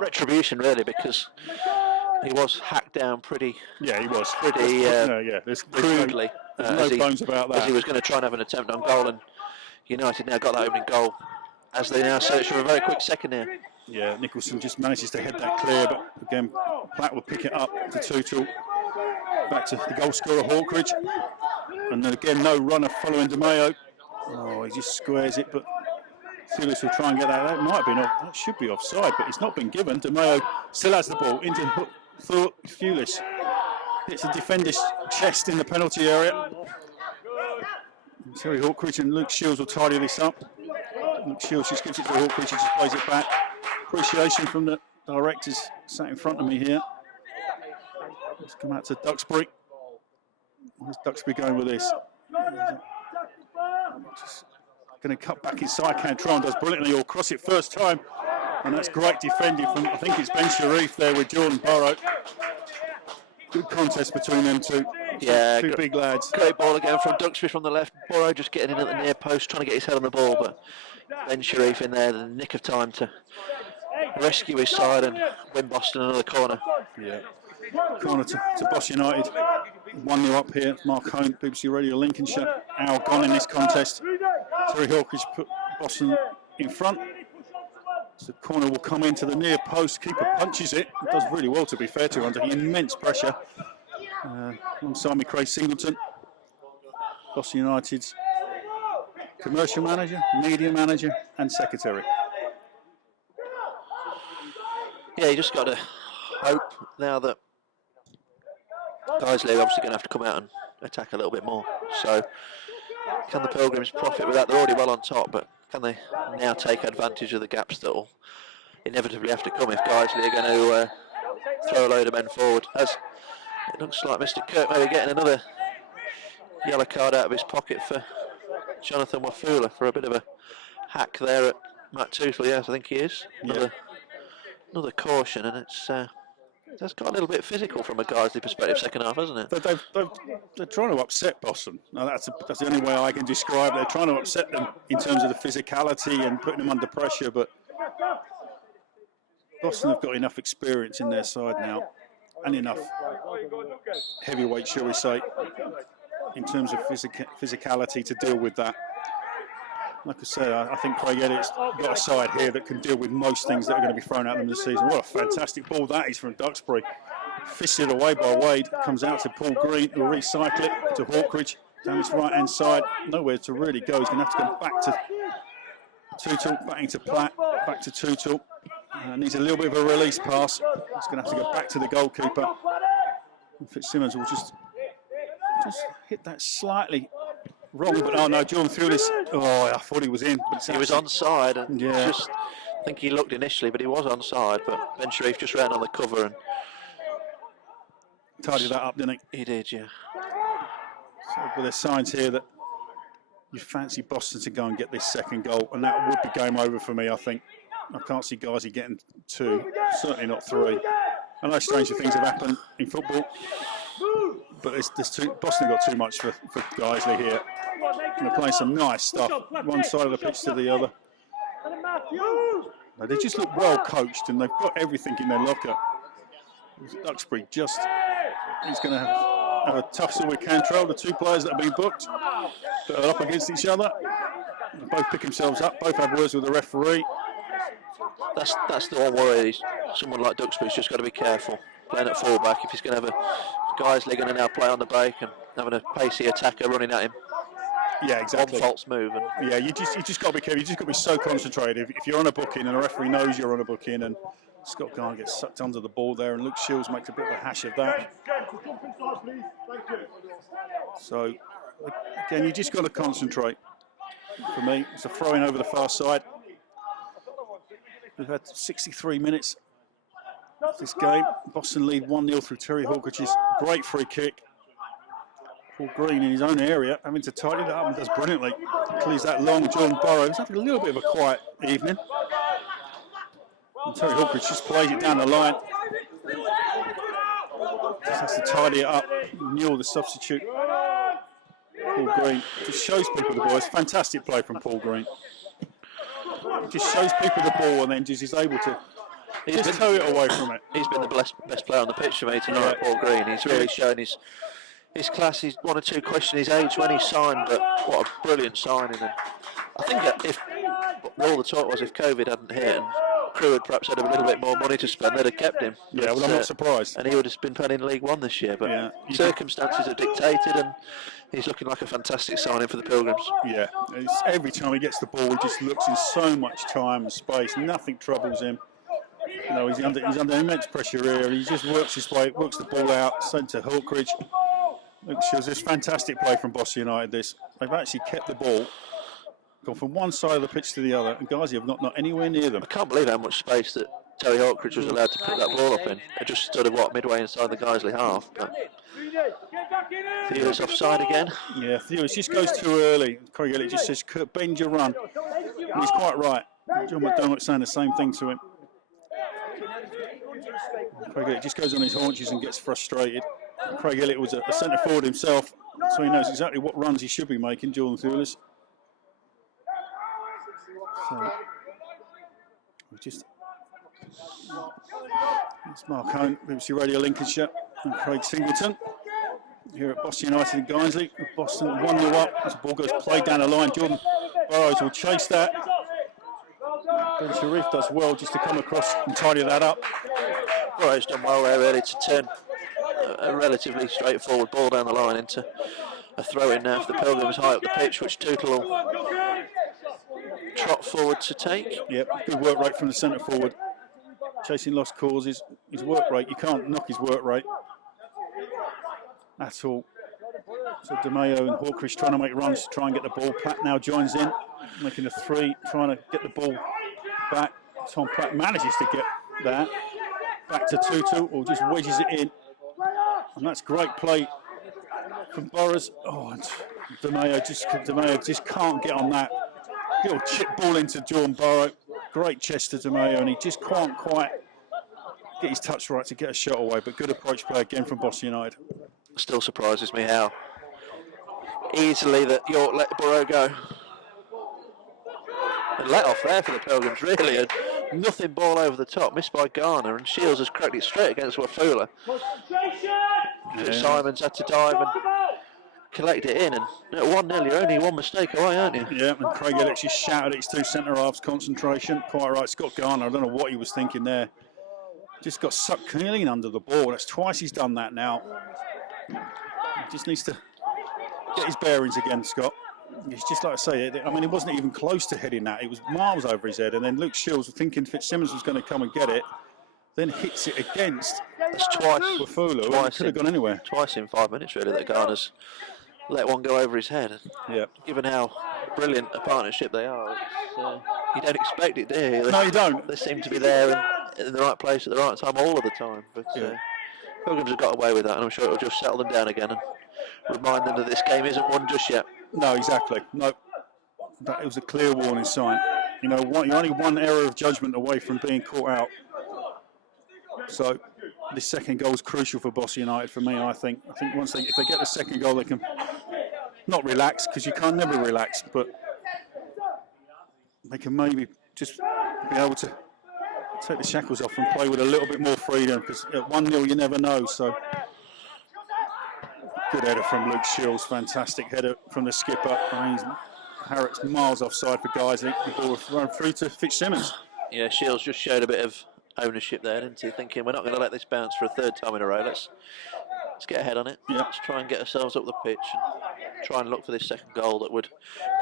Retribution, really, because he was hacked down pretty. Yeah, he was pretty crudely. There's no bones about that. As he was going to try and have an attempt on goal, and United now got that opening goal as they now search for a very quick second here. Yeah, Nicholson just manages to head that clear, but again, Platt will pick it up to 2-2. Back to the goal scorer, Hawkridge. And then again, no runner following DeMeo. Oh, he just squares it, but Fulis will try and get that. That might have been that should be offside, but it's not been given. DeMeo still has the ball into Fulis. Hits a defender's chest in the penalty area. Terry Hawkridge and Luke Shields will tidy this up. Luke Shields just gives it to Hawkridge, he just plays it back. Appreciation from the directors sat in front of me here. Let's come out to Duxbury. Where's Duxbury going with this? Just going to cut back inside. Cantron does brilliantly. He'll cross it first time. And that's great defending from, I think it's Ben Sharif there with Jordan Burrow. Good contest between them two. Yeah, two big lads. Great ball again from Duxbury from the left. Burrow just getting in at the near post, trying to get his head on the ball, but Ben Sharif in there, the nick of time to rescue his side and win Boston another corner. Yeah. Corner to Boss United. 1-0 up here. Mark Hone, BBC Radio Lincolnshire. Hour gone in this contest. Terry Hawkridge put Boston in front. So the corner will come into the near post. Keeper punches it. It does really well, to be fair to him, under immense pressure. Alongside me, Craig Singleton. Boston United's commercial manager, media manager and secretary. Yeah, you just got to hope now that Guiseley are obviously going to have to come out and attack a little bit more. So can the Pilgrims profit with that? They're already well on top, but can they now take advantage of the gaps that will inevitably have to come if Guiseley are going to throw a load of men forward? As it looks like Mr. Kirk maybe getting another yellow card out of his pocket for Jonathan Wafula for a bit of a hack there at Matt Tootle. Yes, I think he is. Another caution, and that's got a little bit physical from a Guiseley perspective second half, hasn't it? They're trying to upset Boston. Now that's the only way I can describe it. They're trying to upset them in terms of the physicality and putting them under pressure, but Boston have got enough experience in their side now, and enough heavyweight, shall we say, in terms of physicality to deal with that. Like I said, I think Craig Elliott's got a side here that can deal with most things that are going to be thrown at them this season. What a fantastic ball that is from Duxbury. fisted away by Wade. Comes out to Paul Green, who'll recycle it to Hawkridge down his right-hand side. Nowhere to really go. He's going to have to go back to Tootle, back into Platt, back to Tootle. Needs a little bit of a release pass. He's going to have to go back to the goalkeeper. And Fitzsimmons will just hit that slightly wrong, but oh no, Jordan Thewlis. Oh, I thought he was in. But he was onside, and yeah. I think he looked initially, but he was onside. But Ben Sharif just ran on the cover and tidied that up, didn't he? He did, yeah. So, but there's signs here that you fancy Boston to go and get this second goal, and that would be game over for me, I think. I can't see Guiseley getting 2, certainly not 3. I know stranger things have happened in football, but Boston have got too much for Guiseley here. And they're playing some nice stuff, one side of the pitch to the other. They just look well coached, and they've got everything in their locker. Duxbury he's going to have a tussle with Cantrell, the 2 players that have been booked, that are up against each other. They both pick themselves up, both have words with the referee. That's the one worry. Someone like Duxbury's just got to be careful playing at fullback if he's going to have a Guiseley going to now play on the break and having a pacey attacker running at him. Yeah, exactly. One false move. And yeah, you just got to be careful. You just got to be so concentrated. If you're on a booking and a referee knows you're on a booking, and Scott Garner gets sucked under the ball there, and Luke Shields makes a bit of a hash of that. So again, you just got to concentrate. For me, it's a throw in over the far side. We've had 63 minutes of this game. Boston lead 1-0 through Terry Hawkridge's great free kick. Paul Green in his own area, having to tidy that up, and does brilliantly. Clears that long. John Burrows having a little bit of a quiet evening. And Terry Hawkridge just plays it down the line. Just has to tidy it up. Newell, the substitute. Paul Green just shows people the ball. It's fantastic play from Paul Green. Just shows people the ball and then just is able to tow it away from it. He's been the best player on the pitch for me tonight, Paul Green. He's really shown his class. He's 1 or 2 question his age when he signed, but what a brilliant signing. And I think that if all the talk was if COVID hadn't hit and Crewe had perhaps had a little bit more money to spend, they'd have kept him. Yeah, well, I'm not surprised. And he would have been playing in League One this year, but circumstances have dictated, and he's looking like a fantastic signing for the Pilgrims. Yeah, every time he gets the ball, he just looks in so much time and space. Nothing troubles him. You know, he's under immense pressure here. He just works his way, works the ball out, sent to Hawkridge. It shows this fantastic play from Boston United. They've actually kept the ball, gone from one side of the pitch to the other, and Guiseley have not anywhere near them. I can't believe how much space that Terry Hawkridge was allowed to put that ball up in. It just stood midway inside the Guiseley half. But Theo's offside again. Yeah, Theo just goes too early. Craig Elliott just says, bend your run. And he's quite right. John McDermott's saying the same thing to him. Craig Elliott just goes on his haunches and gets frustrated. Craig Elliott was a centre forward himself, so he knows exactly what runs he should be making, Jordan Thewlis. So, it's Mark Hone, BBC Radio Lincolnshire, and Craig Singleton here at Boston United in Guiseley. Boston 1-0 up as the ball goes played down the line. Jordan Burrows will chase that. Ben Sharif does well just to come across and tidy that up. Burrows done well there really to turn a relatively straightforward ball down the line into a throw in now for the Pilgrims high up the pitch, which Tootle will trot forward to take. Yep, good work rate from the centre forward. Chasing lost causes. His work rate, you can't knock his work rate at all. So DeMayo and Hawkridge trying to make runs to try and get the ball. Platt now joins in, making a 3, trying to get the ball back. Tom Platt manages to get that. Back to Tutu, or just wedges it in. And that's great play from Burrows. Oh, and DeMayo just can't get on that. Little chip ball into Jordan Burrow. Great chest to DeMayo, and he just can't quite get his touch right to get a shot away. But good approach play again from Boston United. Still surprises me how easily that York let Burrow go. And let off there for the Pilgrims, really. And nothing ball over the top, missed by Garner, and Shields has cracked it straight against Wafula. Yeah. Simons had to dive and collect it in, and at 1-0 you're only one mistake away, aren't you? Yeah, and Craig Elliott just shouted at his 2 centre halves concentration. Quite right, Scott Garner, I don't know what he was thinking there. just got sucked clean under the ball. That's twice he's done that now. He just needs to get his bearings again, Scott. It's just like I say, I mean, he wasn't even close to hitting that. It was miles over his head. And then Luke Shields, thinking Fitzsimmons was going to come and get it, then hits it against. That's twice. Wafulu. It could have gone anywhere. Twice in 5 minutes, really, that Garner's let one go over his head. Yeah. Given how brilliant a partnership they are, you don't expect it, do you? No, you don't. They seem to be there in the right place at the right time all of the time. But Pilgrims have got away with that, and I'm sure it'll just settle them down again and remind them that this game isn't won just yet. No, exactly. No, that was a clear warning sign. You know, you're only one error of judgment away from being caught out. So this second goal is crucial for Boston United for me. I think if they get the second goal, they can not relax, because you can't never relax, but they can maybe just be able to take the shackles off and play with a little bit more freedom, because at 1-0 you never know. So good header from Luke Shields, fantastic header from the skipper. Harrott's miles offside for Guiseley. The ball run through to Fitzsimmons. Yeah, Shields just showed a bit of ownership there, didn't he? Thinking, we're not going to let this bounce for a third time in a row. Let's get ahead on it. Yeah. Let's try and get ourselves up the pitch and try and look for this second goal that would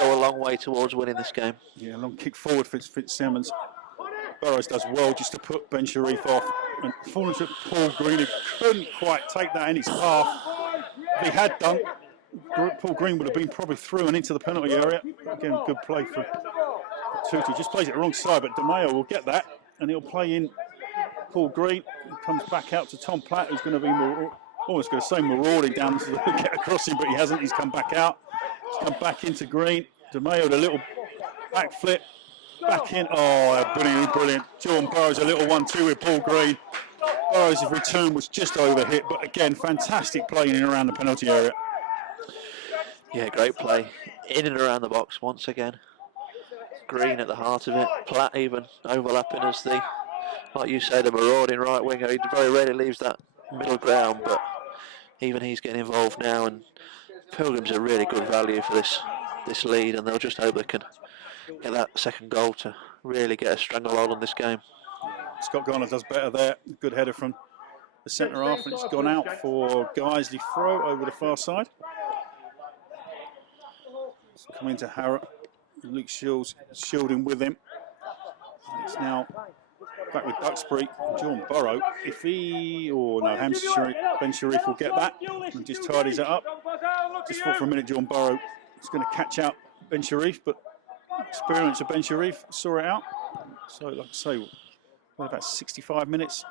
go a long way towards winning this game. Yeah, long kick forward for Fitzsimmons. Burrows does well just to put Ben Sharif off and falling to Paul Green, who couldn't quite take that in his path. If he had done, Paul Green would have been probably through and into the penalty area. Again, good play from Tutu. Just plays it the wrong side, but De Mayo will get that, and he'll play in Paul Green. He comes back out to Tom Platt, who's going to be almost going to say marauding down to get across him, but he hasn't. He's come back out. He's come back into Green. De Mayo, the little back flip. Back in. Oh, brilliant. John Burrows, a little 1-2 with Paul Green. Burrows' return was just over hit, but again, fantastic play in and around the penalty area. Yeah, great play. In and around the box once again. Green at the heart of it. Platt even overlapping as like you say, the marauding right winger. He very rarely leaves that middle ground, but even he's getting involved now, and Pilgrims are really good value for this lead, and they'll just hope they can get that second goal to really get a stranglehold on this game. Scott Garner does better there. Good header from the centre half, and it's gone out for Guiseley throw over the far side. It's coming to Harrott. Luke Shields shielding with him. And it's now back with Duxbury. John Burrow. If he, Ben Sharif will get that and just tidies it up. Just thought for a minute John Burrow is going to catch out Ben Sharif, but experience of Ben Sharif saw it out. So, like I say, about 65 minutes,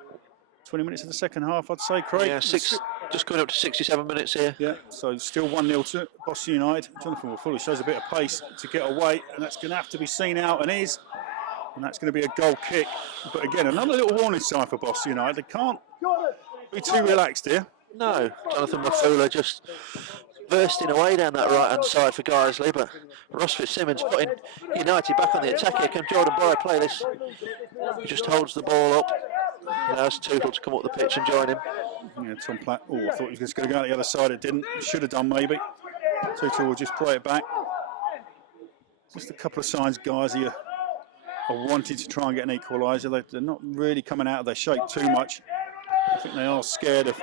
20 minutes of the second half, I'd say, Craig. Yeah, just going up to 67 minutes here. Yeah, so still 1-0 to Boston United. Jonathan Wafulu shows a bit of pace to get away, and that's going to have to be seen out, and is. And that's going to be a goal kick. But again, another little warning sign for Boston United. They can't be too relaxed here. No, Jonathan Wafulu just bursting away down that right-hand side for Guiseley, but Ross Fitzsimmons putting United back on the attack here. Can Jordan Burrow play this? He just holds the ball up. Allows Tootle to come up the pitch and join him. Yeah, Tom Platt. Oh, I thought he was just going to go out the other side. It didn't. Should have done maybe. Tootle will just play it back. Just a couple of signs, Guiseley are wanting to try and get an equaliser. They're not really coming out of their shape too much. I think they are scared of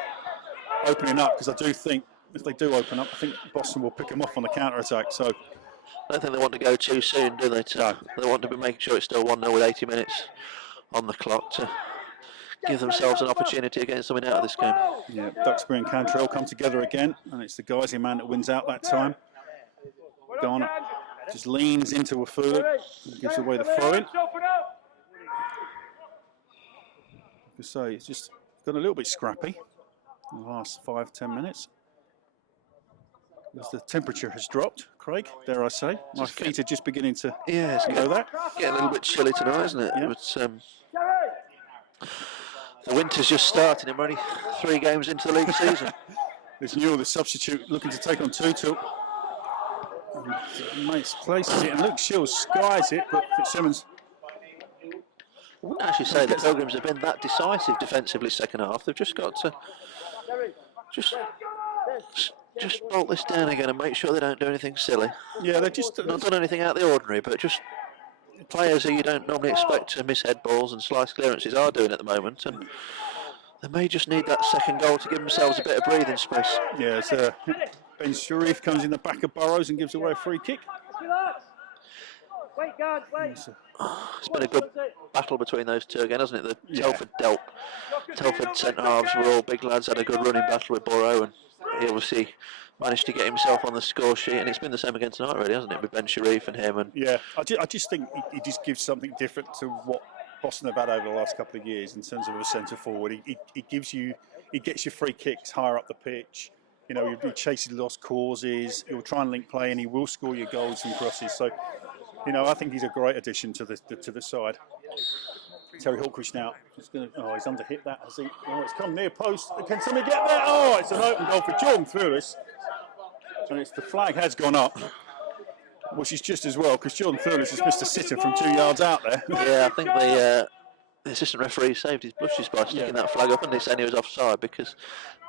opening up, because I do think if they do open up, I think Boston will pick them off on the counter-attack. So I don't think they want to go too soon, do they? No. They want to be making sure it's still 1-0 with 80 minutes on the clock to give themselves an opportunity of getting something out of this game. Yeah, Duxbury and Cantrell come together again, and it's the Guiseley man that wins out that time. Garner just leans into Wafulu and gives away the throw-in. So it's just got a little bit scrappy in the last 5-10 minutes. As the temperature has dropped, Craig, dare I say. My feet are just beginning to know that. Getting a little bit chilly tonight, isn't it? Yeah. But, the winter's just starting, and we're only 3 games into the league season. There's Newell, the substitute, looking to take on Tutu. Mates places it, and Luke Shields skies it, but Fitzsimmons. I wouldn't actually say the Pilgrims have been that decisive defensively second half. They've just got to just bolt this down again and make sure they don't do anything silly. Yeah, they're just not done anything out of the ordinary, but just players who you don't normally expect to miss head balls and slice clearances are doing at the moment, and they may just need that second goal to give themselves a bit of breathing space. Yeah, Ben Sharif comes in the back of Burrows and gives away a free kick. It's been a good battle between those two again, hasn't it? The Telford centre halves were all big lads, had a good running battle with Burrow, and he obviously managed to get himself on the score sheet, and it's been the same again tonight, really, hasn't it, with Ben Sharif and him? And yeah, I just think he just gives something different to what Boston have had over the last couple of years in terms of a centre forward. He gets you free kicks higher up the pitch. You know, he'll be chasing lost causes. He'll try and link play, and he will score your goals and crosses. So, you know, I think he's a great addition to the side. Terry Hawkridge now. He's under hit that, has he? Oh, it's come near post. Can somebody get there? Oh, it's an open goal for Jordan Thurles. And the flag has gone up, which is just as well, because Jordan Thurles has missed a sitter from 2 yards out there. Yeah, I think the assistant referee saved his blushes by sticking that flag up, and they saying he was offside, because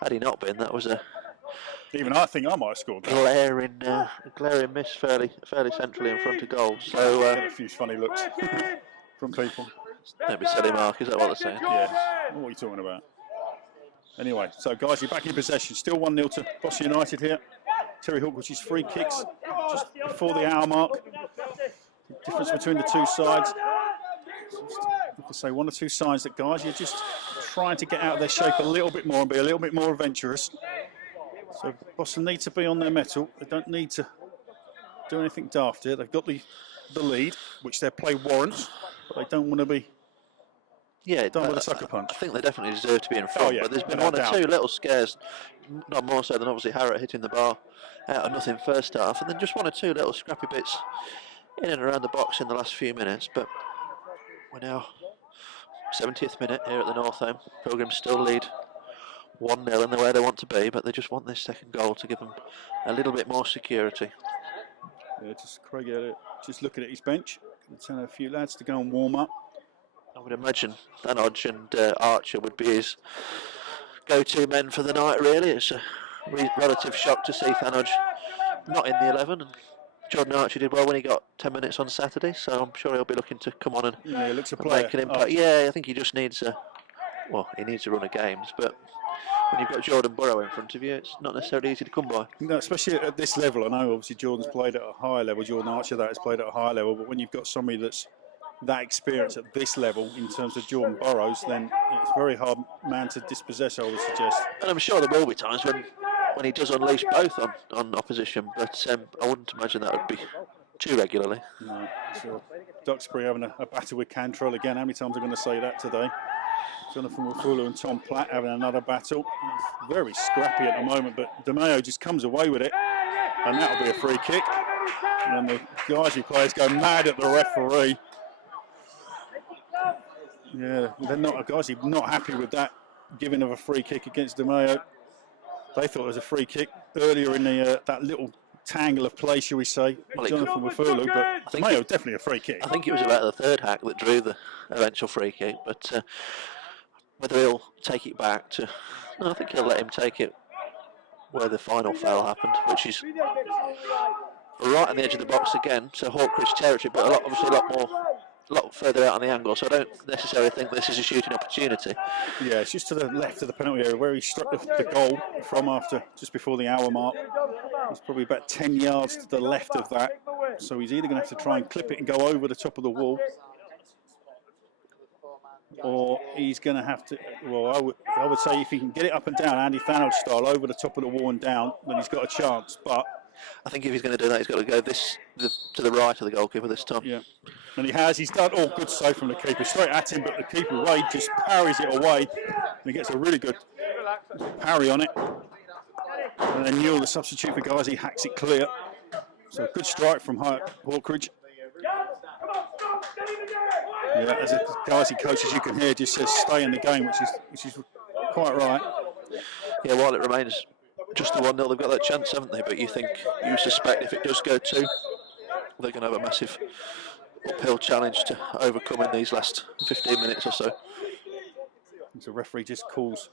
had he not been, that was a... Even I think I might have scored that. Glaring miss fairly centrally in front of goal. So get a few funny looks from people. Don't be silly, Mark. Is that what they're saying? Yeah. What are you talking about? Anyway, so guys, you're back in possession. Still 1-0 to Boston United here. Terry Hawkridge's free kicks just before the hour mark. The difference between the two sides. I could say one or two signs that guys, you're just trying to get out of their shape a little bit more and be a little bit more adventurous. So Boston need to be on their mettle. They don't need to do anything daft here. They've got the lead, which their play warrants, but they don't want to be done with a sucker punch. I think they definitely deserve to be in front, but there's been one or two little scares, not more so than obviously Harrott hitting the bar out of nothing first half, and then just one or two little scrappy bits in and around the box in the last few minutes. But we're now 70th minute here at the North Home. Pilgrims still lead 1-0 in the way they want to be, but they just want this second goal to give them a little bit more security. Yeah, just Craig Elliott just looking at his bench. Going to tell a few lads to go and warm up. I would imagine Thanodge and Archer would be his go-to men for the night, really. It's a relative shock to see Thanodge not in the 11, and Jordan Archer did well when he got 10 minutes on Saturday, so I'm sure he'll be looking to come on and make an impact. Yeah, I think he just needs he needs a run of games, but when you've got Jordan Burrow in front of you, it's not necessarily easy to come by. No, especially at this level. I know obviously Jordan's played at a higher level, Jordan Archer has played at a higher level, but when you've got somebody that's that experience at this level in terms of Jordan Burrows, then it's a very hard man to dispossess, I would suggest. And I'm sure there will be times when he does unleash both on opposition, but I wouldn't imagine that would be too regularly. No, so Duxbury having a battle with Cantrell again. How many times am I going to say that today? Jonathan Wafulu and Tom Platt having another battle. It's very scrappy at the moment, but DeMeo just comes away with it, and that'll be a free kick. And then the Guiseley players go mad at the referee. Yeah, they're not happy with that giving of a free kick against DeMeo. They thought it was a free kick earlier in that little tangle of play, shall we say, Jonathan Wafulu, but DeMeo definitely a free kick. I think it was about the third hack that drew the eventual free kick, but whether he'll take it back to... No, I think he'll let him take it where the final foul happened, which is right on the edge of the box again, so Hawkridge territory, but obviously a lot further out on the angle, so I don't necessarily think this is a shooting opportunity. Yeah, it's just to the left of the penalty area where he struck the goal from just before the hour mark. It's probably about 10 yards to the left of that, so he's either going to have to try and clip it and go over the top of the wall, or he's going to have to, well, I would say if he can get it up and down, Andy Thanodge style, over the top of the wall and down, then he's got a chance. But I think if he's going to do that, he's got to go to the right of the goalkeeper this time. Yeah, and he has. He's done all good save from the keeper, straight at him, but the keeper, Wade, just parries it away, and he gets a really good parry on it. And then Newell, the substitute for Guiseley, hacks it clear. So good strike from Hawkridge. Yeah, as a Guiseley coach, as you can hear, just says stay in the game, which is quite right. Yeah, while it remains just the 1-0, they've got that chance, haven't they? But you suspect if it does go 2, they're going to have a massive uphill challenge to overcome in these last 15 minutes or so. The referee just calls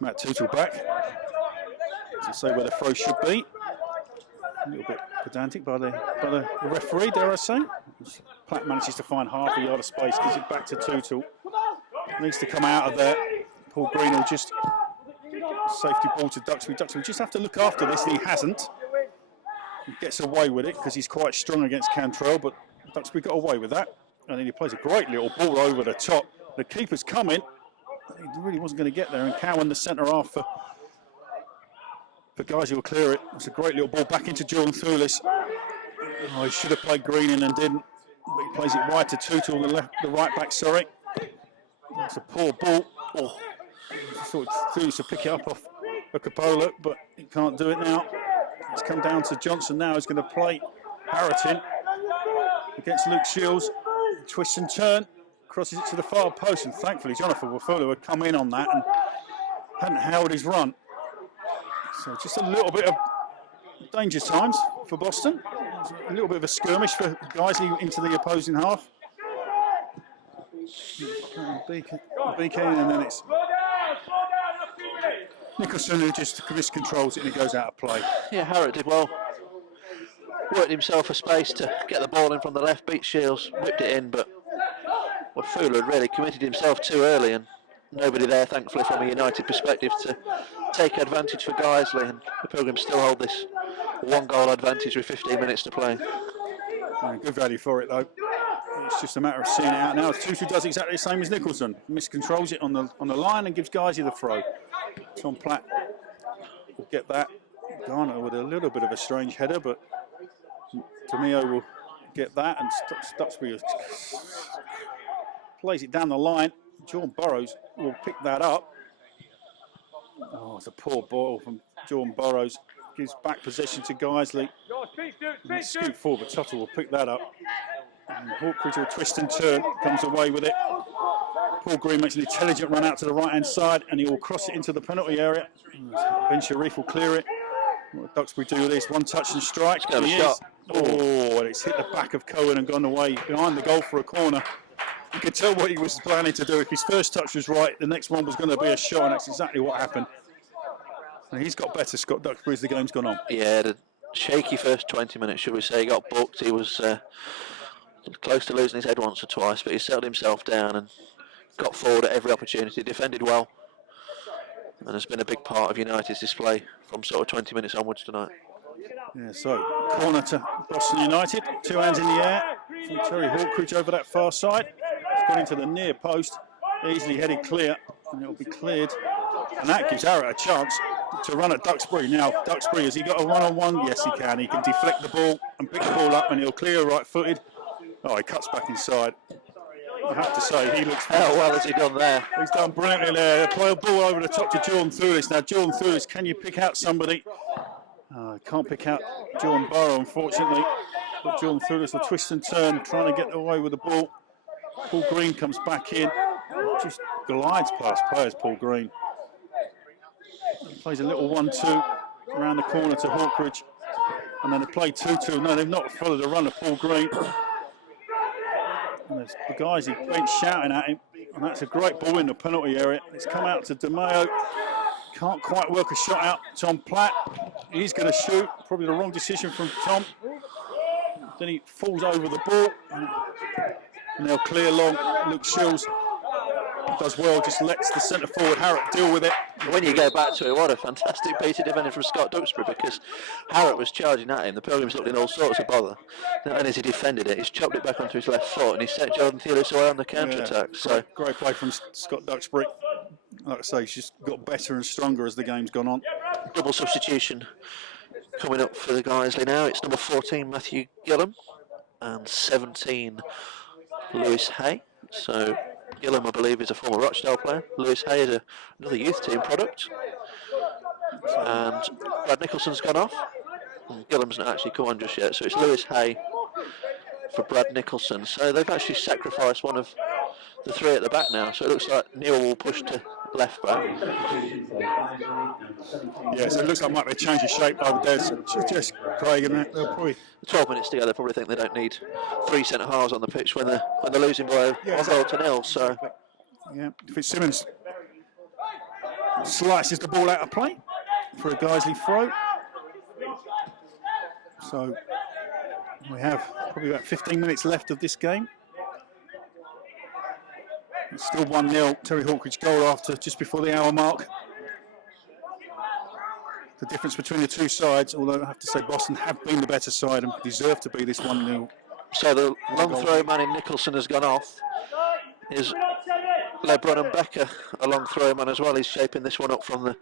Matt Tootle back to say where the throw should be. A little bit pedantic by the referee, dare I say. Platt manages to find half a yard of space, gives it back to Tootle. Needs to come out of there. Paul Green will just safety ball to Duxbury. Duxbury just have to look after this, and he hasn't. He gets away with it because he's quite strong against Cantrell, but Duxbury got away with that. And then he plays a great little ball over the top. The keeper's coming. He really wasn't going to get there, and Cowan, the centre half for guys who will clear it. It's a great little ball back into Jordan Thulis. Oh, he should have played Green in and didn't. But he plays it wide to Tootle, the right back, sorry. It's a poor ball. Oh, I thought Thulis would pick it up off Capola, but he can't do it now. It's come down to Johnson now. He's going to play Harriton against Luke Shields. Twist and turn, crosses it to the far post, and thankfully Jonathan Wafulu had come in on that and hadn't held his run. So just a little bit of danger times for Boston. A little bit of a skirmish for Guiseley into the opposing half. BK, and then it's Nicholson who just miscontrols it and it goes out of play. Yeah, Harrod did well. Worked himself a space to get the ball in from the left, beat Shields, whipped it in, but Wafulu had really committed himself too early, and nobody there, thankfully, from a United perspective to take advantage for Guiseley, and the Pilgrims still hold this one-goal advantage with 15 minutes to play. Yeah, good value for it, though. It's just a matter of seeing it out now. Tutu does exactly the same as Nicholson. Miscontrols it on the line and gives Guiseley the throw. Tom Platt will get that. Garner with a little bit of a strange header, but Demio will get that, and Duxbury plays it down the line. Jordan Burrows will pick that up. Oh, it's a poor ball from Jordan Burrows. Gives back possession to Guiseley. Scoot forward, but Tuttle will pick that up. And Hawkridge will twist and turn, comes away with it. Paul Green makes an intelligent run out to the right-hand side, and he will cross it into the penalty area. Ben Sharif will clear it. What will Duxbury do with this? One touch and strike. Oh, and it's hit the back of Cohen and gone away behind the goal for a corner. You could tell what he was planning to do. If his first touch was right, the next one was going to be a shot, and that's exactly what happened. And he's got better, Scott Duxbury, as the game's gone on. Yeah, the shaky first 20 minutes, should we say. He got booked. He was close to losing his head once or twice, but he settled himself down and got forward at every opportunity, defended well, and has been a big part of United's display from sort of 20 minutes onwards tonight. Yeah, so corner to Boston United, 2 hands in the air from Terry Hawkridge over that far side. It's gone into the near post, easily headed clear, and it'll be cleared, and that gives Harrod a chance to run at Duxbury. Now, Duxbury, has he got a one-on-one? Yes, he can. He can deflect the ball and pick the ball up, and he'll clear right-footed. Oh, he cuts back inside. I have to say, he looks... How well has he done there? He's done brilliantly there. Play a ball over the top to Jordan Thulis. Now, Jordan Thulis, can you pick out somebody? Can't pick out Jordan Burrow, unfortunately. But Jordan Thulis will twist and turn, trying to get away with the ball. Paul Green comes back in. Just glides past players, Paul Green. Plays a little 1-2 around the corner to Hawkridge. And then they play 2-2. No, they've not followed the run of Paul Green. And there's the guys he bench shouting at him. And that's a great ball in the penalty area. It's come out to DeMeo. Can't quite work a shot out. Tom Platt. He's going to shoot. Probably the wrong decision from Tom. Then he falls over the ball. And they'll clear long. Luke Shields does well, just lets the centre forward Harrod deal with it. When you go back to it, what a fantastic piece of defending from Scott Duxbury, because Harrod was charging at him. The Pilgrims looked in all sorts of bother. And as he defended it, he's chopped it back onto his left foot and he set Jordan Thulis away on the counter-attack. Yeah, great play from Scott Duxbury. Like I say, he's just got better and stronger as the game's gone on. Double substitution coming up for the Guiseley now. It's number 14, Matthew Gillum, and 17, Lewis Hay. So Gillum, I believe, is a former Rochdale player. Lewis Hay is another youth team product. And Brad Nicholson's gone off. And Gillum's not actually come on just yet. So it's Lewis Hay for Brad Nicholson. So they've actually sacrificed one of the three at the back now. So it looks like Neil will push to left back. Yeah, so it looks like might be a change of shape over there. So just Craig and that, they'll probably... 12 minutes to go, they probably think they don't need three centre halves on the pitch when they're losing by 1-0. So yeah, Fitzsimmons slices the ball out of play for a Guiseley throw. So We have probably about 15 minutes left of this game. It's still 1-0, Terry Hawkridge goal after just before the hour mark. The difference between the two sides, although I have to say Boston have been the better side and deserve to be this 1-0. So the long throw man in Nicholson has gone off. Is Lebron and Becker a long throw man as well? He's shaping this one up from the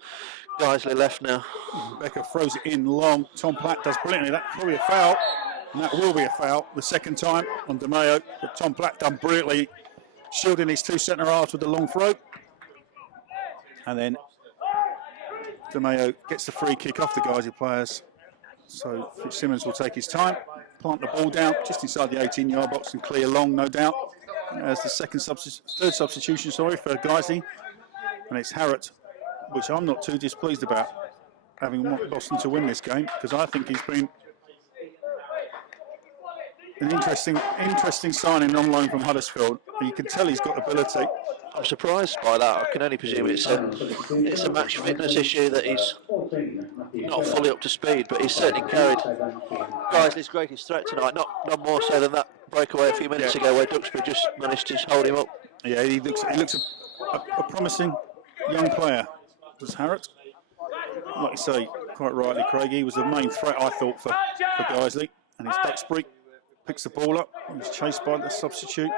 Guiseley left now. Becker throws it in long. Tom Platt does brilliantly. That's probably a foul, and that will be a foul the second time on DeMeo. But Tom Platt done brilliantly, shielding his two centre halves with the long throw. And then DeMeo gets the free kick off the Guiseley players. So Fitzsimmons will take his time, plant the ball down just inside the 18-yard box and clear long, no doubt. As the third substitution, for Guiseley, and it's Harrott, which I'm not too displeased about, having Boston to win this game, because I think he's been an interesting signing on loan from Huddersfield. You can tell he's got ability. I'm surprised by that. I can only presume it's a match fitness issue that he's not fully up to speed, but he's certainly carried Guiseley's greatest threat tonight. Not more so than that breakaway a few minutes ago where Duxbury just managed to hold him up. Yeah, he looks a promising young player. Does Harrott? Like you say, quite rightly, Craig, he was the main threat I thought for Guiseley, and his Duxbury picks the ball up. He's chased by the substitute.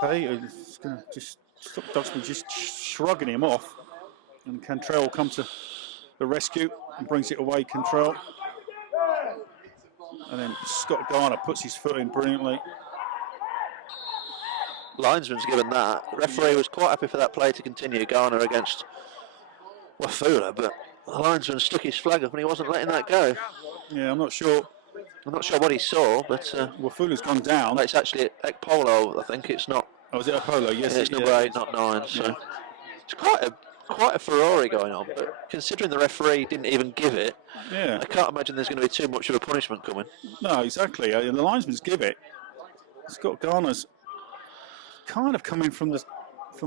Hey, it's going to just stop Duxbury just shrugging him off, and Cantrell will come to the rescue and brings it away. Cantrell, and then Scott Garner puts his foot in brilliantly. Linesman's given that. The referee was quite happy for that play to continue, Garner against Wafula, but the linesman stuck his flag up and he wasn't letting that go. Yeah, I'm not sure what he saw, but Wafula's gone down. It's actually Ekpolo, I think. It's not. Oh, is it Apollo? Yes, it's number 8, not 9. So it's quite a furore going on. But considering the referee didn't even give it, I can't imagine there's going to be too much of a punishment coming. No, exactly. The linesman's give it. Scott Garner's kind of coming from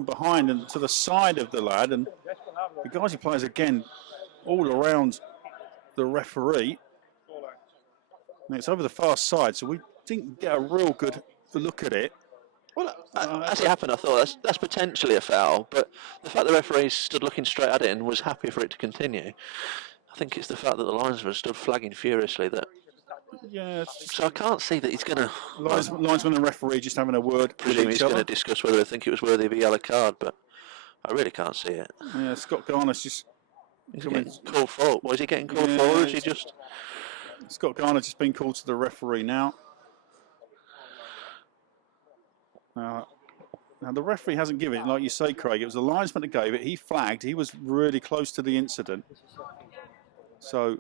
behind and to the side of the lad, and the Guiseley players again all around the referee. And it's over the far side, so we didn't get a real good look at it. Well, as it happened, I thought that's potentially a foul, but the fact the referee stood looking straight at it and was happy for it to continue, I think it's the fact that the linesman stood flagging furiously that. Yeah. So I can't see that he's going to. Linesman and referee just having a word. Presume he's going to discuss whether I think it was worthy of a yellow card, but I really can't see it. Yeah, Scott Garner's just. He's getting called for. Was he getting called for, or is he just? Scott Garner just been called to the referee now. Now the referee hasn't given it, like you say, Craig. It was the linesman that gave it. He flagged. He was really close to the incident. So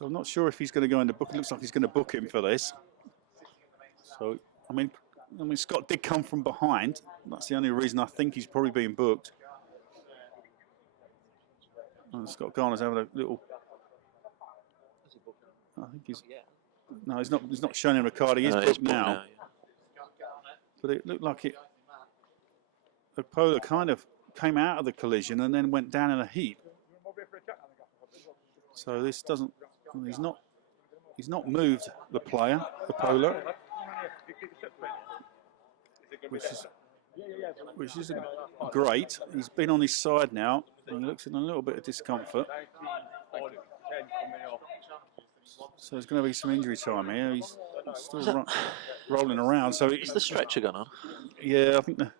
I'm not sure if he's going to go in the book. It looks like he's going to book him for this. So I mean, Scott did come from behind. That's the only reason I think he's probably being booked. And Scott Garner's having a little. I think he's. No, he's not. He's not showing him a card. He is booked now. But it looked like it. The Polar kind of came out of the collision and then went down in a heap. So this doesn't. He's not moved the player, the Polar, which is great. He's been on his side now, and he looks in a little bit of discomfort. So there's going to be some injury time here. He's still rolling around. So is the stretcher gone on? Yeah, I think the.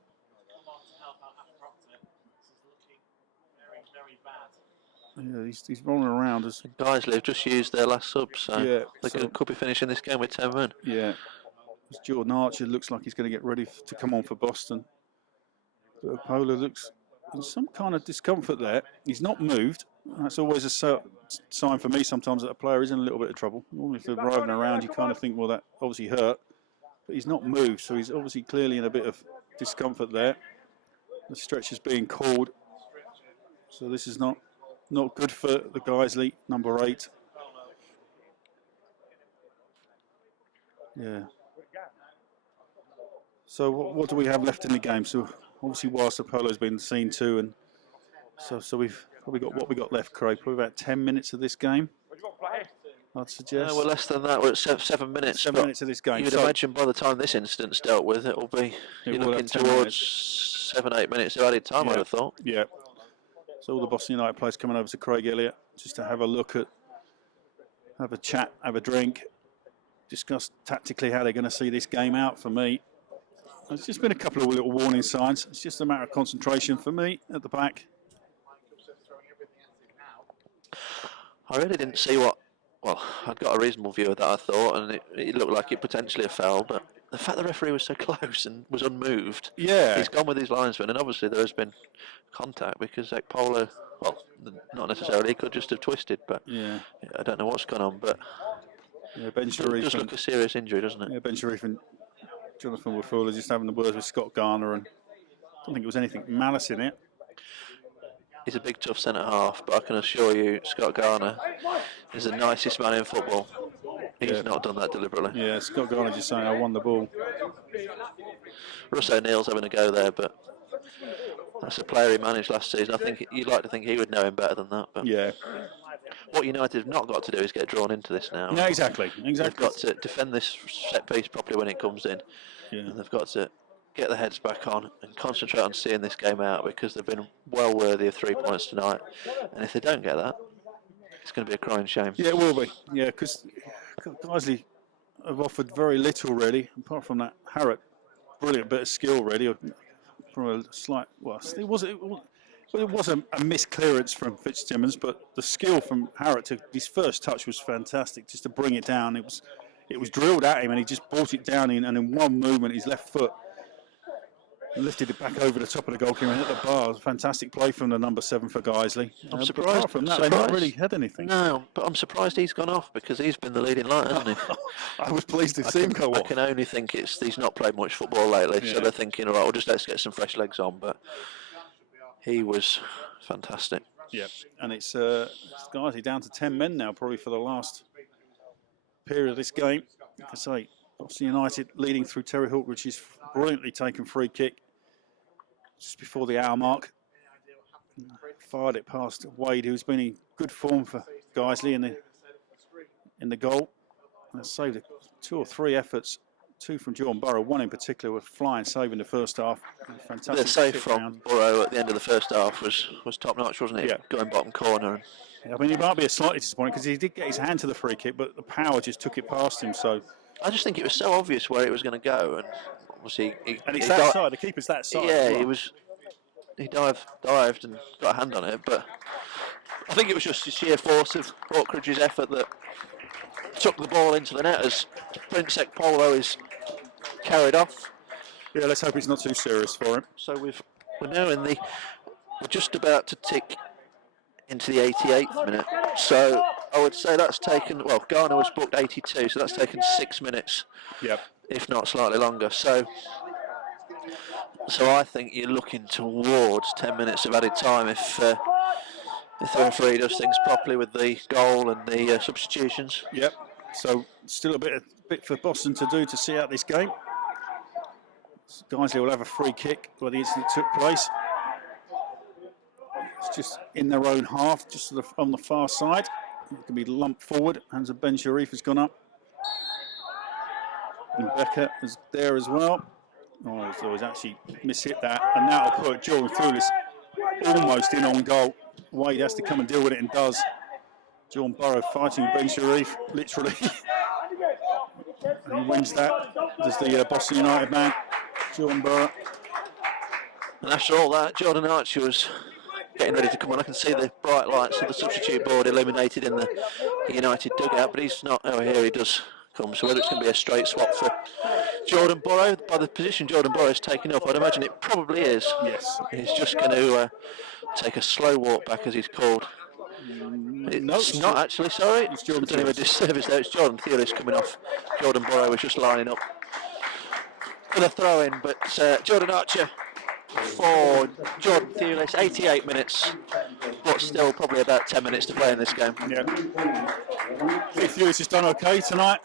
Yeah, he's rolling around. As Guiseley have just used their last sub, so they could be finishing this game with 10 men. Yeah. As Jordan Archer looks like he's going to get ready to come on for Boston. But Polar looks in some kind of discomfort there. He's not moved. That's always a sign for me sometimes that a player is in a little bit of trouble. Normally if they're roving around, you kind of think, well, that obviously hurt. But he's not moved, so he's obviously clearly in a bit of discomfort there. The stretch is being called. So this is not good for the Guiseley, number 8. Yeah. So what do we have left in the game? So obviously whilst Apollo's been seen to, and so we've probably got what we got left, Craig. Probably about 10 minutes of this game. I'd suggest. We're less than that. We're at 7 minutes. 7 minutes of this game. You'd imagine by the time this incident's dealt with, you're looking towards 7-8 minutes of added time, I'd have thought. Yeah. So all the Boston United players coming over to Craig Elliott just to have a look at, have a chat, have a drink, discuss tactically how they're going to see this game out. For me, there's just been a couple of little warning signs. It's just a matter of concentration for me at the back. I really didn't see what. Well, I'd got a reasonable view of that, I thought, and it looked like it potentially a foul, but the fact the referee was so close and was unmoved, he's gone with his linesman, and obviously there has been contact because Ekpolo, well, not necessarily, he could just have twisted, but I don't know what's gone on, but Ben Sharif it does look a serious injury, doesn't it? Yeah, Ben Sharif and Jonathan Wafula just having the words with Scott Garner, and I don't think it was anything malice in it. He's a big, tough centre-half, but I can assure you, Scott Garner is the nicest man in football. He's not done that deliberately. Yeah, Scott Garner just saying, I won the ball. Russ O'Neill's having a go there, but that's a player he managed last season. I think you'd like to think he would know him better than that. But what United have not got to do is get drawn into this now. No, exactly. They've got to defend this set piece properly when it comes in. And they've got to get their heads back on and concentrate on seeing this game out, because they've been well worthy of 3 points tonight. And if they don't get that, it's going to be a crying shame. Yeah, it will be. Yeah, because Guiseley have offered very little, really, apart from that Harrott brilliant bit of skill, really, from a slight. Well, it was a missed clearance from Fitzsimmons, but the skill from Harrott to his first touch was fantastic, just to bring it down. It was drilled at him, and he just brought it down and in one movement, his left foot lifted it back over the top of the goalkeeper and hit the bar. Fantastic play from the number 7 for Guiseley. I'm surprised. Apart from that, they've not really had anything. No, but I'm surprised he's gone off, because he's been the leading light, hasn't he? I was pleased to see him go off. I can only think he's not played much football lately, so they're thinking, all right, well, just let's get some fresh legs on. But he was fantastic. Yeah, and it's Guiseley down to 10 men now, probably for the last period of this game. Like I say, Boston United leading through Terry Hook, which is brilliantly taken free kick just before the hour mark. Fired it past Wade, who's been in good form for Guiseley in the goal. And saved 2 or 3 efforts, 2 from Jordan Burrow, 1 in particular with flying save in the first half. Fantastic. The save from Burrow at the end of the first half was top notch, wasn't it? Yeah. Going bottom corner. I mean, he might be slightly disappointed because he did get his hand to the free kick, but the power just took it past him. So I just think it was so obvious where it was going to go, and obviously it's that side. The keeper's that side. Yeah, well. He dived and got a hand on it, but I think it was just the sheer force of Hawkridge's effort that took the ball into the net as Prince Ekpolo is carried off. Yeah, let's hope it's not too serious for him. So we're now we're just about to tick into the 88th minute. So I would say that's taken, well, Garner was booked 82, so that's taken 6 minutes, if not slightly longer. So I think you're looking towards 10 minutes of added time if the referee does things properly with the goal and the substitutions. Yep. So still a bit for Boston to do to see out this game. Guiseley will have a free kick where the incident took place. It's just in their own half, just sort of on the far side. It can be lumped forward. Hands of Ben Sharif has gone up. And Becker is there as well. Oh, so he's actually mishit that. And now will put Jordan Thulis almost in on goal. Wade has to come and deal with it and does. Jordan Burrow fighting with Ben Sharif, literally. And he wins that. There's the Boston United man, Jordan Burrow. And after all that, Jordan Archer was getting ready to come on. I can see the bright lights of the substitute board illuminated in the United dugout, but he's not. Oh, here he does come. So whether it's going to be a straight swap for Jordan Burrow, by the position Jordan Burrow is taking up, I'd imagine it probably is. Yes. He's just going to take a slow walk back, as he's called. It's not actually, sorry. It's Jordan Thulis. A disservice there. It's Jordan Thulis coming off. Jordan Burrow was just lining up for the throw in, but Jordan Archer for Jordan Thulis, 88 minutes, but still probably about 10 minutes to play in this game. Yeah. Thulis has done okay tonight.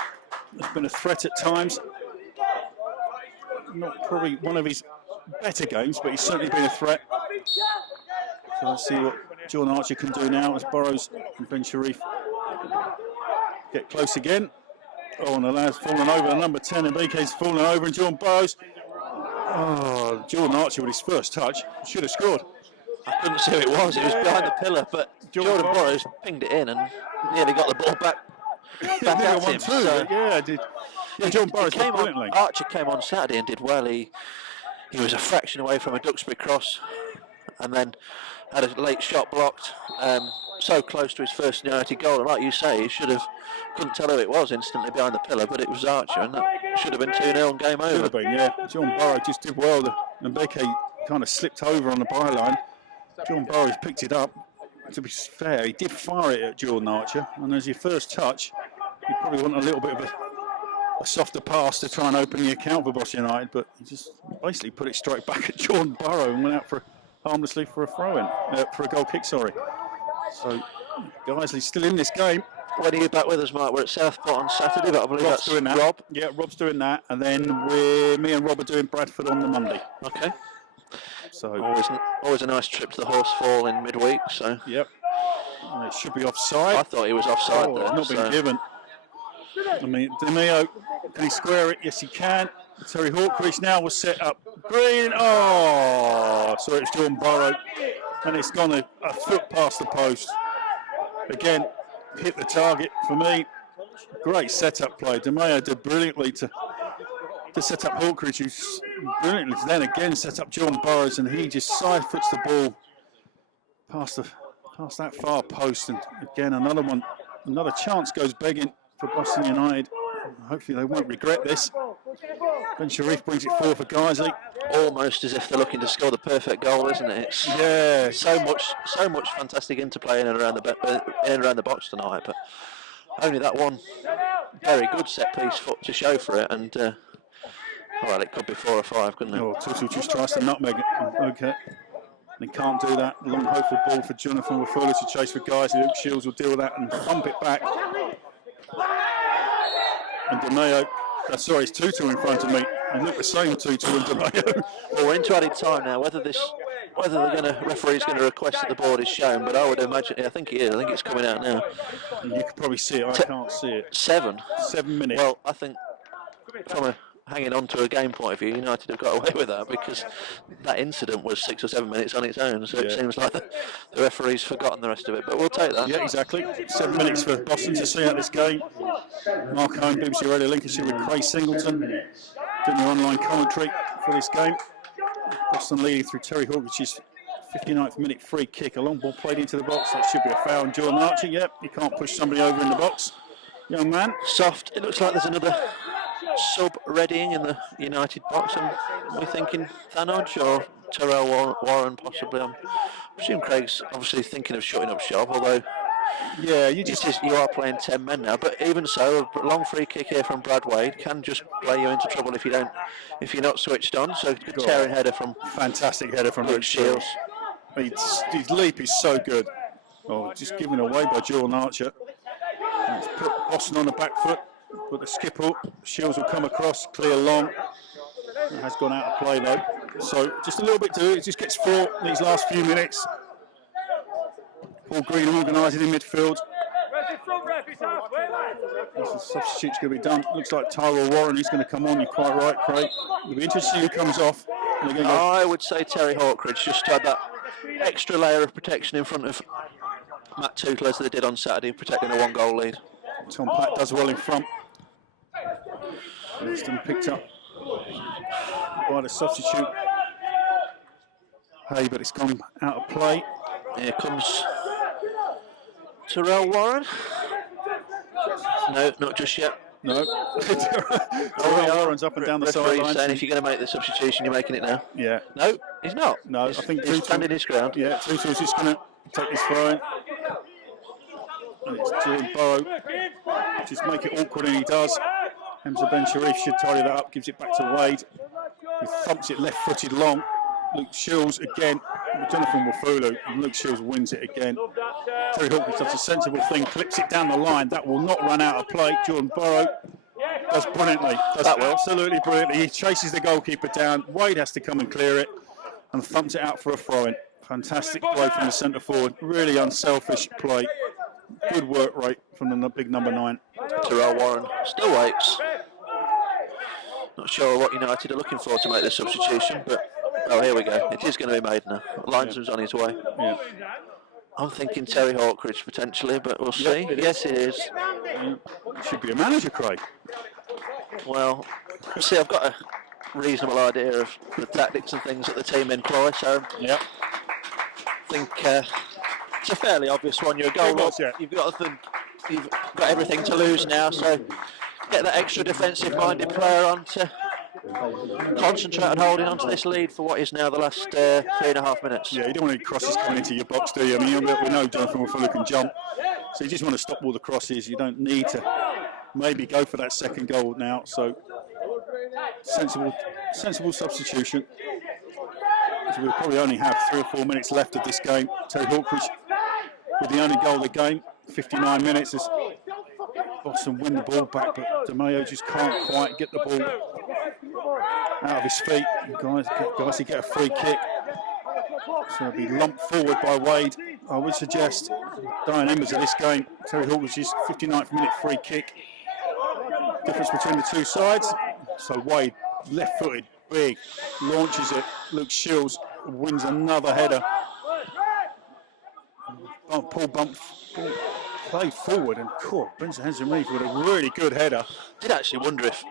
There's been a threat at times. Not probably one of his better games, but he's certainly been a threat. So let's see what Jordan Archer can do now as Burrows and Ben Sharif get close again. Oh, and the lad's fallen over. The number 10 and BK's fallen over, and Jordan Burrows. Oh, Jordan Archer with his first touch should have scored. I couldn't see who it was. It was behind the pillar, but Jordan Burrows pinged it in and nearly got the ball back at him. So, yeah, did. Yeah, Jordan Burrows did brilliantly. Archer came on Saturday and did well. He was a fraction away from a Duxbury cross, and then had a late shot blocked. So close to his first United goal, and like you say, he couldn't tell who it was instantly behind the pillar, but it was Archer, and that should have been 2-0 and game over. Should have been, yeah. Jordan Burrows just did well, and Mbeke kind of slipped over on the byline. Jordan Burrows picked it up. To be fair, he did fire it at Jordan Archer, and as your first touch, you probably want a little bit of a softer pass to try and open the account for Boston United, but he just basically put it straight back at Jordan Burrows and went out harmlessly for a throw-in, for a goal kick, sorry. So, Guiseley still in this game. When are you back with us, Mark? We're at Southport on Saturday, but I believe Rob's that's doing that. Rob. Yeah, Rob's doing that, and then me and Rob are doing Bradford on the Monday. Okay. So always a nice trip to the Horsefall in midweek. So. Yep. It should be offside. I thought he was offside there. It's not been given. I mean, Demeo, can he square it? Yes, he can. Terry Hawkridge now will set up Green. Oh, so it's Jordan Burrows, and it's gone a foot past the post. Again, hit the target for me. Great setup play. DeMeo did brilliantly to set up Hawkridge, who's brilliantly to then again set up Jordan Burrows, and he just side foots the ball past that far post, and again another chance goes begging for Boston United. Hopefully they won't regret this. Ben Sharif brings it forward for Guiseley. Almost as if they're looking to score the perfect goal, isn't it? It's so much fantastic interplay in and around the box tonight, but only that one very good set piece to show for it, and well, it could be 4 or 5, couldn't it? Oh, Tutu just tries to nutmeg it. Okay. He can't do that. Long hopeful ball for Jonathan Wafula to chase for Guiseley. Luke Shields will deal with that and thump it back. And DeMeo, sorry, it's Tutu in front of me. They look the same, Tutu and DeMeo. Well, we're into added time now. Whether the referee's going to request that the board is shown, but I would imagine, I think it is. I think it's coming out now. You could probably see it. I can't see it. 7 minutes. Well, I think from hanging on to a game point of view, United have got away with that because that incident was 6 or 7 minutes on its own. So it seems like the referee's forgotten the rest of it. But we'll take that. Yeah, exactly. 7 minutes for Boston to see out this game. Mark Owen, BBC Radio Lincolnshire with Craig Singleton doing the online commentary for this game. Boston leading through Terry Hawkridge's 59th minute free kick. A long ball played into the box. That should be a foul on Jordan Archer. Yep, you can't push somebody over in the box. Young man. Soft. It looks like there's another sub-readying in the United box. And we're thinking Thanodge or Terrell Warren possibly. I presume Craig's obviously thinking of shutting up shop, although yeah, you are playing 10 men now. But even so, a long free kick here from Brad Wade can just play you into trouble if you're not switched on. So good tearing header from fantastic header from Luke Shields. His leap is so good. Oh, just given away by Jordan Archer. And it's put Boston on the back foot. But the skip up, Shields will come across, clear long. It has gone out of play though. So just a little bit to do. It just gets 4 in these last few minutes. Paul Green organising in midfield. The substitute's going to be done. Looks like Tyrell Warren is going to come on. You're quite right, Craig. It'll be interesting who comes off. I would say Terry Hawkridge, just to add that extra layer of protection in front of Matt Tootle as they did on Saturday, protecting a 1-goal lead. Tom Platt does well in front. Winston picked up by the substitute. Hey, but it's gone out of play. Here comes Terrell Warren. No, not just yet. No. Terrell Warren's up and down the sideline. Saying if you're going to make the substitution, you're making it now. Yeah. No, he's not. No, I think he's standing his ground. Yeah, Tutu's just going to take this throw in. And it's Jordan Burrows. Just make it awkward, and he does. Hamza Ben Sharif should tidy that up, gives it back to Wade, who thumps it left-footed long. Luke Shields again, Jonathan Wafulu, and Luke Shields wins it again. Terry Hawkins does a sensible thing, clips it down the line. That will not run out of play. Jordan Burrows does brilliantly, absolutely brilliantly. He chases the goalkeeper down. Wade has to come and clear it and thumps it out for a throw-in. Fantastic play from the centre forward, really unselfish play. Good work rate from the big number 9. Terrell Warren still waits. Not sure what United are looking for to make the substitution, but oh, here we go. It is going to be made now. Linesman's on his way. Yeah. I'm thinking Terry Hawkridge potentially, but we'll see. It yes, is. It is. It should be a manager, Craig. Well, see, I've got a reasonable idea of the tactics and things that the team employ, so yeah. I think it's a fairly obvious one. You're a goal up. You've got everything to lose now, so get that extra defensive-minded player on to concentrate on holding on to this lead for what is now the last 3.5 minutes. Yeah, you don't want any crosses coming into your box, do you? I mean, we know Jonathan Fuller can jump, so you just want to stop all the crosses. You don't need to maybe go for that second goal now. So sensible substitution. So we'll probably only have 3 or 4 minutes left of this game. Terry Hawkridge with the only goal of the game, 59 minutes. As Boston win the ball back, but DeMayo just can't quite get the ball out of his feet. Guys, he get a free kick. So it'll be lumped forward by Wade. I would suggest dying embers of this game. Terry Hawkridge's 59th minute free kick. Difference between the two sides. So Wade, left-footed, big, launches it. Luke Shields wins another header. Paul Bump played forward and caught Benson Henson-Reeve with a really good header. Did actually wonder if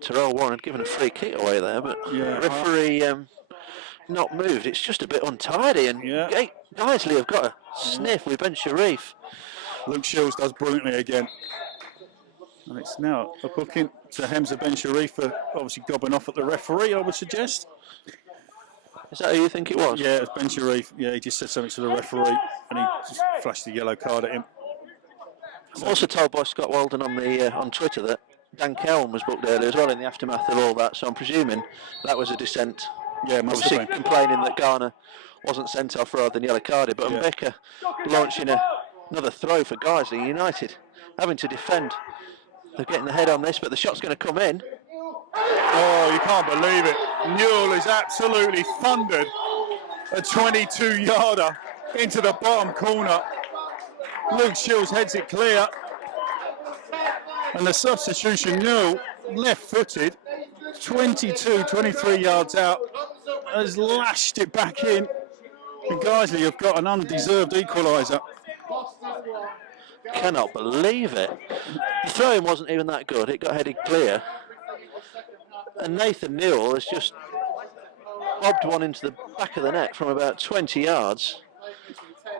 Terrell Warren had given a free kick away there, but yeah, the referee not moved. It's just a bit untidy, and Guiseley have got a sniff with Ben Sharif. Luke Shields does brilliantly again. And it's now a booking to Hamza Ben Sharif for obviously gobbing off at the referee, I would suggest. Is that who you think it was? Yeah, it was Ben Sharif. Yeah, he just said something to the referee and he just flashed the yellow card at him. I'm also told by Scott Walden on Twitter that Dan Kelm was booked earlier as well in the aftermath of all that, so I'm presuming that was a dissent. Yeah, must obviously have been. Complaining that Garner wasn't sent off rather than yellow carded, but Mbeka launching another throw for Guiseley United, having to defend. They're getting the head on this, but the shot's going to come in. Oh, you can't believe it. Newell is absolutely thundered a 22-yarder into the bottom corner. Luke Shields heads it clear. And the substitution, Newell, left-footed, 23 yards out, has lashed it back in. And Guiseley have got an undeserved equaliser. Cannot believe it. The throw-in wasn't even that good. It got headed clear. And Nathan Newell has just bobbed one into the back of the net from about 20 yards.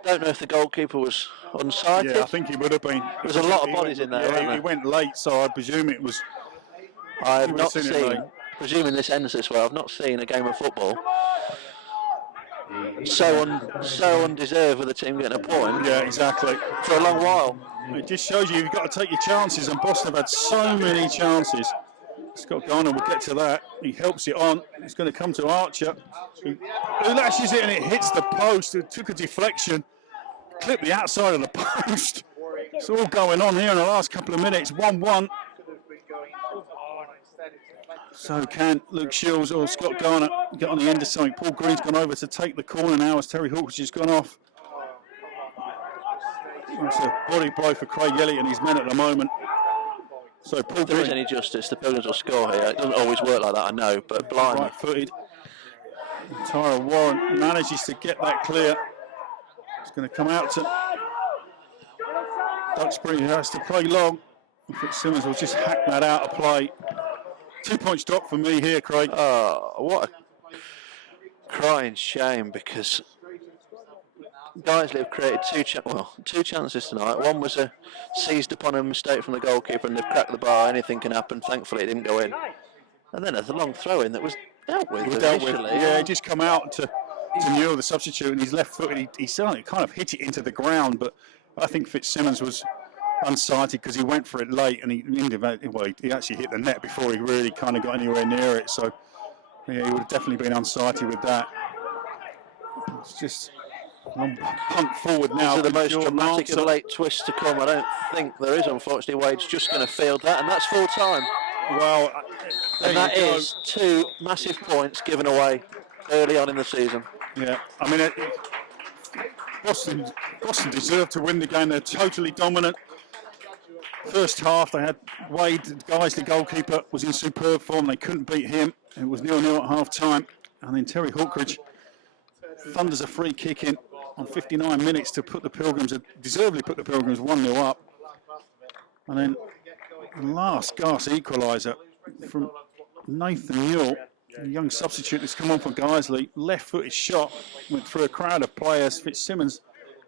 Don't know if the goalkeeper was unsighted. Yeah, I think he would have been. There was a lot of bodies in there. Yeah, he went late, so I presume it was. I have not seen, presuming this ends this way, I've not seen a game of football so undeserved with the team getting a point. Yeah, exactly. For a long while. It just shows you've got to take your chances, and Boston have had so many chances. Scott Garner will get to that. He helps it on. It's going to come to Archer, who lashes it and it hits the post. It took a deflection, clipped the outside of the post. It's all going on here in the last couple of minutes. 1-1. So can Luke Shields or Scott Garner get on the end of something? Paul Green's gone over to take the corner now as Terry Hawkridge has gone off. It's a body blow for Craig Elliott and his men at the moment. So Paul if there Green, is any justice, the Pilgrims will score here. It doesn't always work like that, I know, but blimey. right-footed. Tyra Warren manages to get that clear. It's going to come out to Duxbury, who has to play long. Fitzsimmons will just hack that out of play. 2 points drop for me here, Craig. Oh, what a crying shame, because Guiseley have created two chances tonight. One was a seized upon a mistake from the goalkeeper and they've cracked the bar. Anything can happen. Thankfully, it didn't go in. And then there's a long throw-in that was dealt with initially. Yeah, he just come out to Newell, the substitute, and he's left-footed. He certainly kind of hit it into the ground, but I think Fitzsimmons was unsighted because he went for it late and he actually hit the net before he really kind of got anywhere near it. So yeah, he would have definitely been unsighted with that. It's just punt forward now. These are the most dramatic of late twists to come. I don't think there is, unfortunately. Wade's just going to field that, and that's full time. Well, and that is 2 massive points given away early on in the season. Yeah, I mean, Boston deserved to win the game. They're totally dominant. First half, they had Wade, Guiseley goalkeeper, was in superb form. They couldn't beat him. It was 0-0 at half time. And then Terry Hawkridge thunders a free kick in on 59 minutes to put the Pilgrims, deservedly put the Pilgrims 1-0 up. And then last gasp equaliser from Nathan Newell, a young substitute that's come on for Guiseley. Left-footed shot, went through a crowd of players. Fitzsimmons,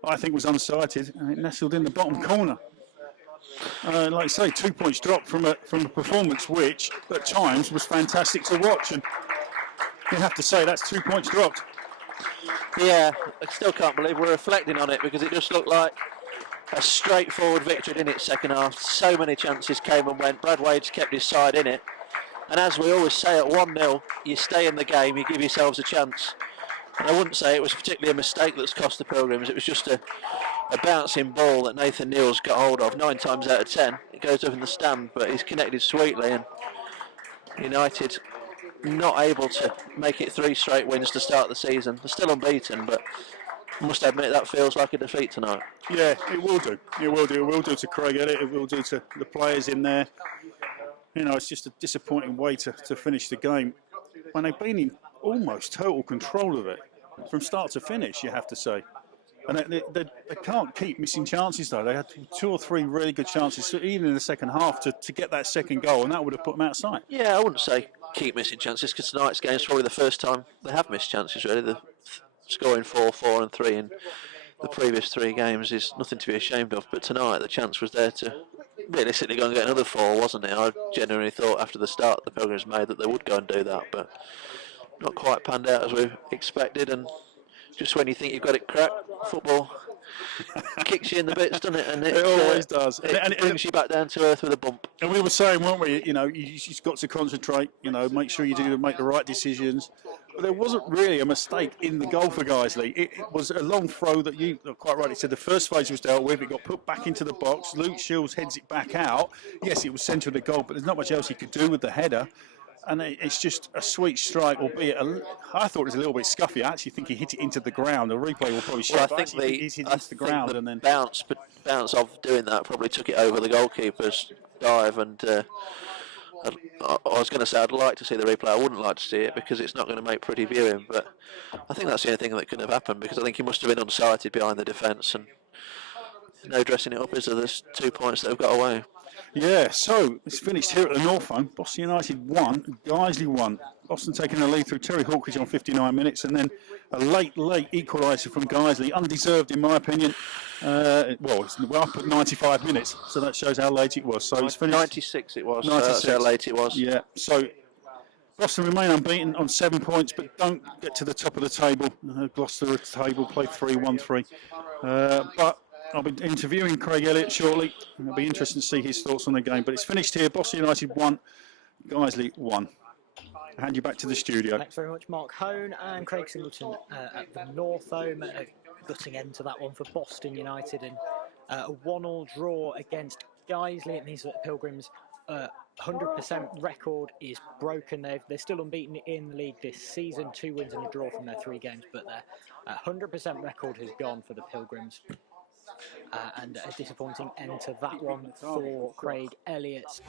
I think, was unsighted, and it nestled in the bottom corner. Like I say, 2 points dropped from a performance which, at times, was fantastic to watch. And you have to say that's 2 points dropped. Yeah, I still can't believe we're reflecting on it, because it just looked like a straightforward victory in its second half. So many chances came and went. Brad Wade's kept his side in it. And as we always say, at 1-0, you stay in the game, you give yourselves a chance. And I wouldn't say it was particularly a mistake that's cost the Pilgrims. It was just a bouncing ball that Nathan Neal's got hold of. 9 times out of 10, it goes up in the stand, but he's connected sweetly. And United not able to make it 3 straight wins to start the season. They're still unbeaten, but I must admit that feels like a defeat tonight. Yeah, it will do. It will do. It will do to Craig Elliott. It will do to the players in there. You know, it's just a disappointing way to finish the game when they've been in almost total control of it from start to finish, you have to say. And they can't keep missing chances, though. They had 2 or 3 really good chances, even in the second half, to get that second goal, and that would have put them outside. Yeah, I wouldn't say keep missing chances, because tonight's game is probably the first time they have missed chances, really. The scoring 4, 4 and 3 in the previous 3 games is nothing to be ashamed of, but tonight the chance was there to realistically go and get another 4, wasn't it? I genuinely thought after the start the Pilgrims made that they would go and do that, but not quite panned out as we expected. And just when you think you've got it cracked, football kicks you in the bits, doesn't it? And it always does. It brings you back down to earth with a bump. And we were saying, weren't we, you know, you just got to concentrate, you know, make sure you make the right decisions. But there wasn't really a mistake in the goal for Guiseley. It was a long throw that you quite rightly said the first phase was dealt with. It got put back into the box. Luke Shields heads it back out. Yes, it was centre of the goal, but there's not much else he could do with the header. And it's just a sweet strike, albeit I thought it was a little bit scuffy. I actually think he hit it into the ground. The replay will probably show. Well, I think he's hit it into the ground, and then bounce of doing that probably took it over the goalkeeper's dive. And I was going to say I'd like to see the replay. I wouldn't like to see it because it's not going to make pretty viewing. But I think that's the only thing that could have happened, because I think he must have been unsighted behind the defence, and no dressing it up, is there? There's 2 points that have got away. Yeah, so it's finished here at the North. Boston United 1, Guiseley 1. Boston taking the lead through Terry Hawkridge on 59 minutes, and then a late equaliser from Guiseley, undeserved in my opinion. I put 95 minutes, so that shows how late it was. So it's finished 96 it was. 96. That's how late it was. Yeah, so Boston remain unbeaten on 7 points, but don't get to the top of the table. Gloucester at the table, play 3-1-3. But I'll be interviewing Craig Elliott shortly. It'll be interesting to see his thoughts on the game. But it's finished here. Boston United 1, Guiseley 1. I'll hand you back to the studio. Thanks very much, Mark Hone and Craig Singleton at the North Home. A gutting end to that one for Boston United, and a 1-1 draw against Guiseley. It means that the Pilgrims' 100% record is broken. They're still unbeaten in the league this season. 2 wins and a draw from their 3 games, but their 100% record has gone for the Pilgrims. And a disappointing end to that one for Craig Elliott.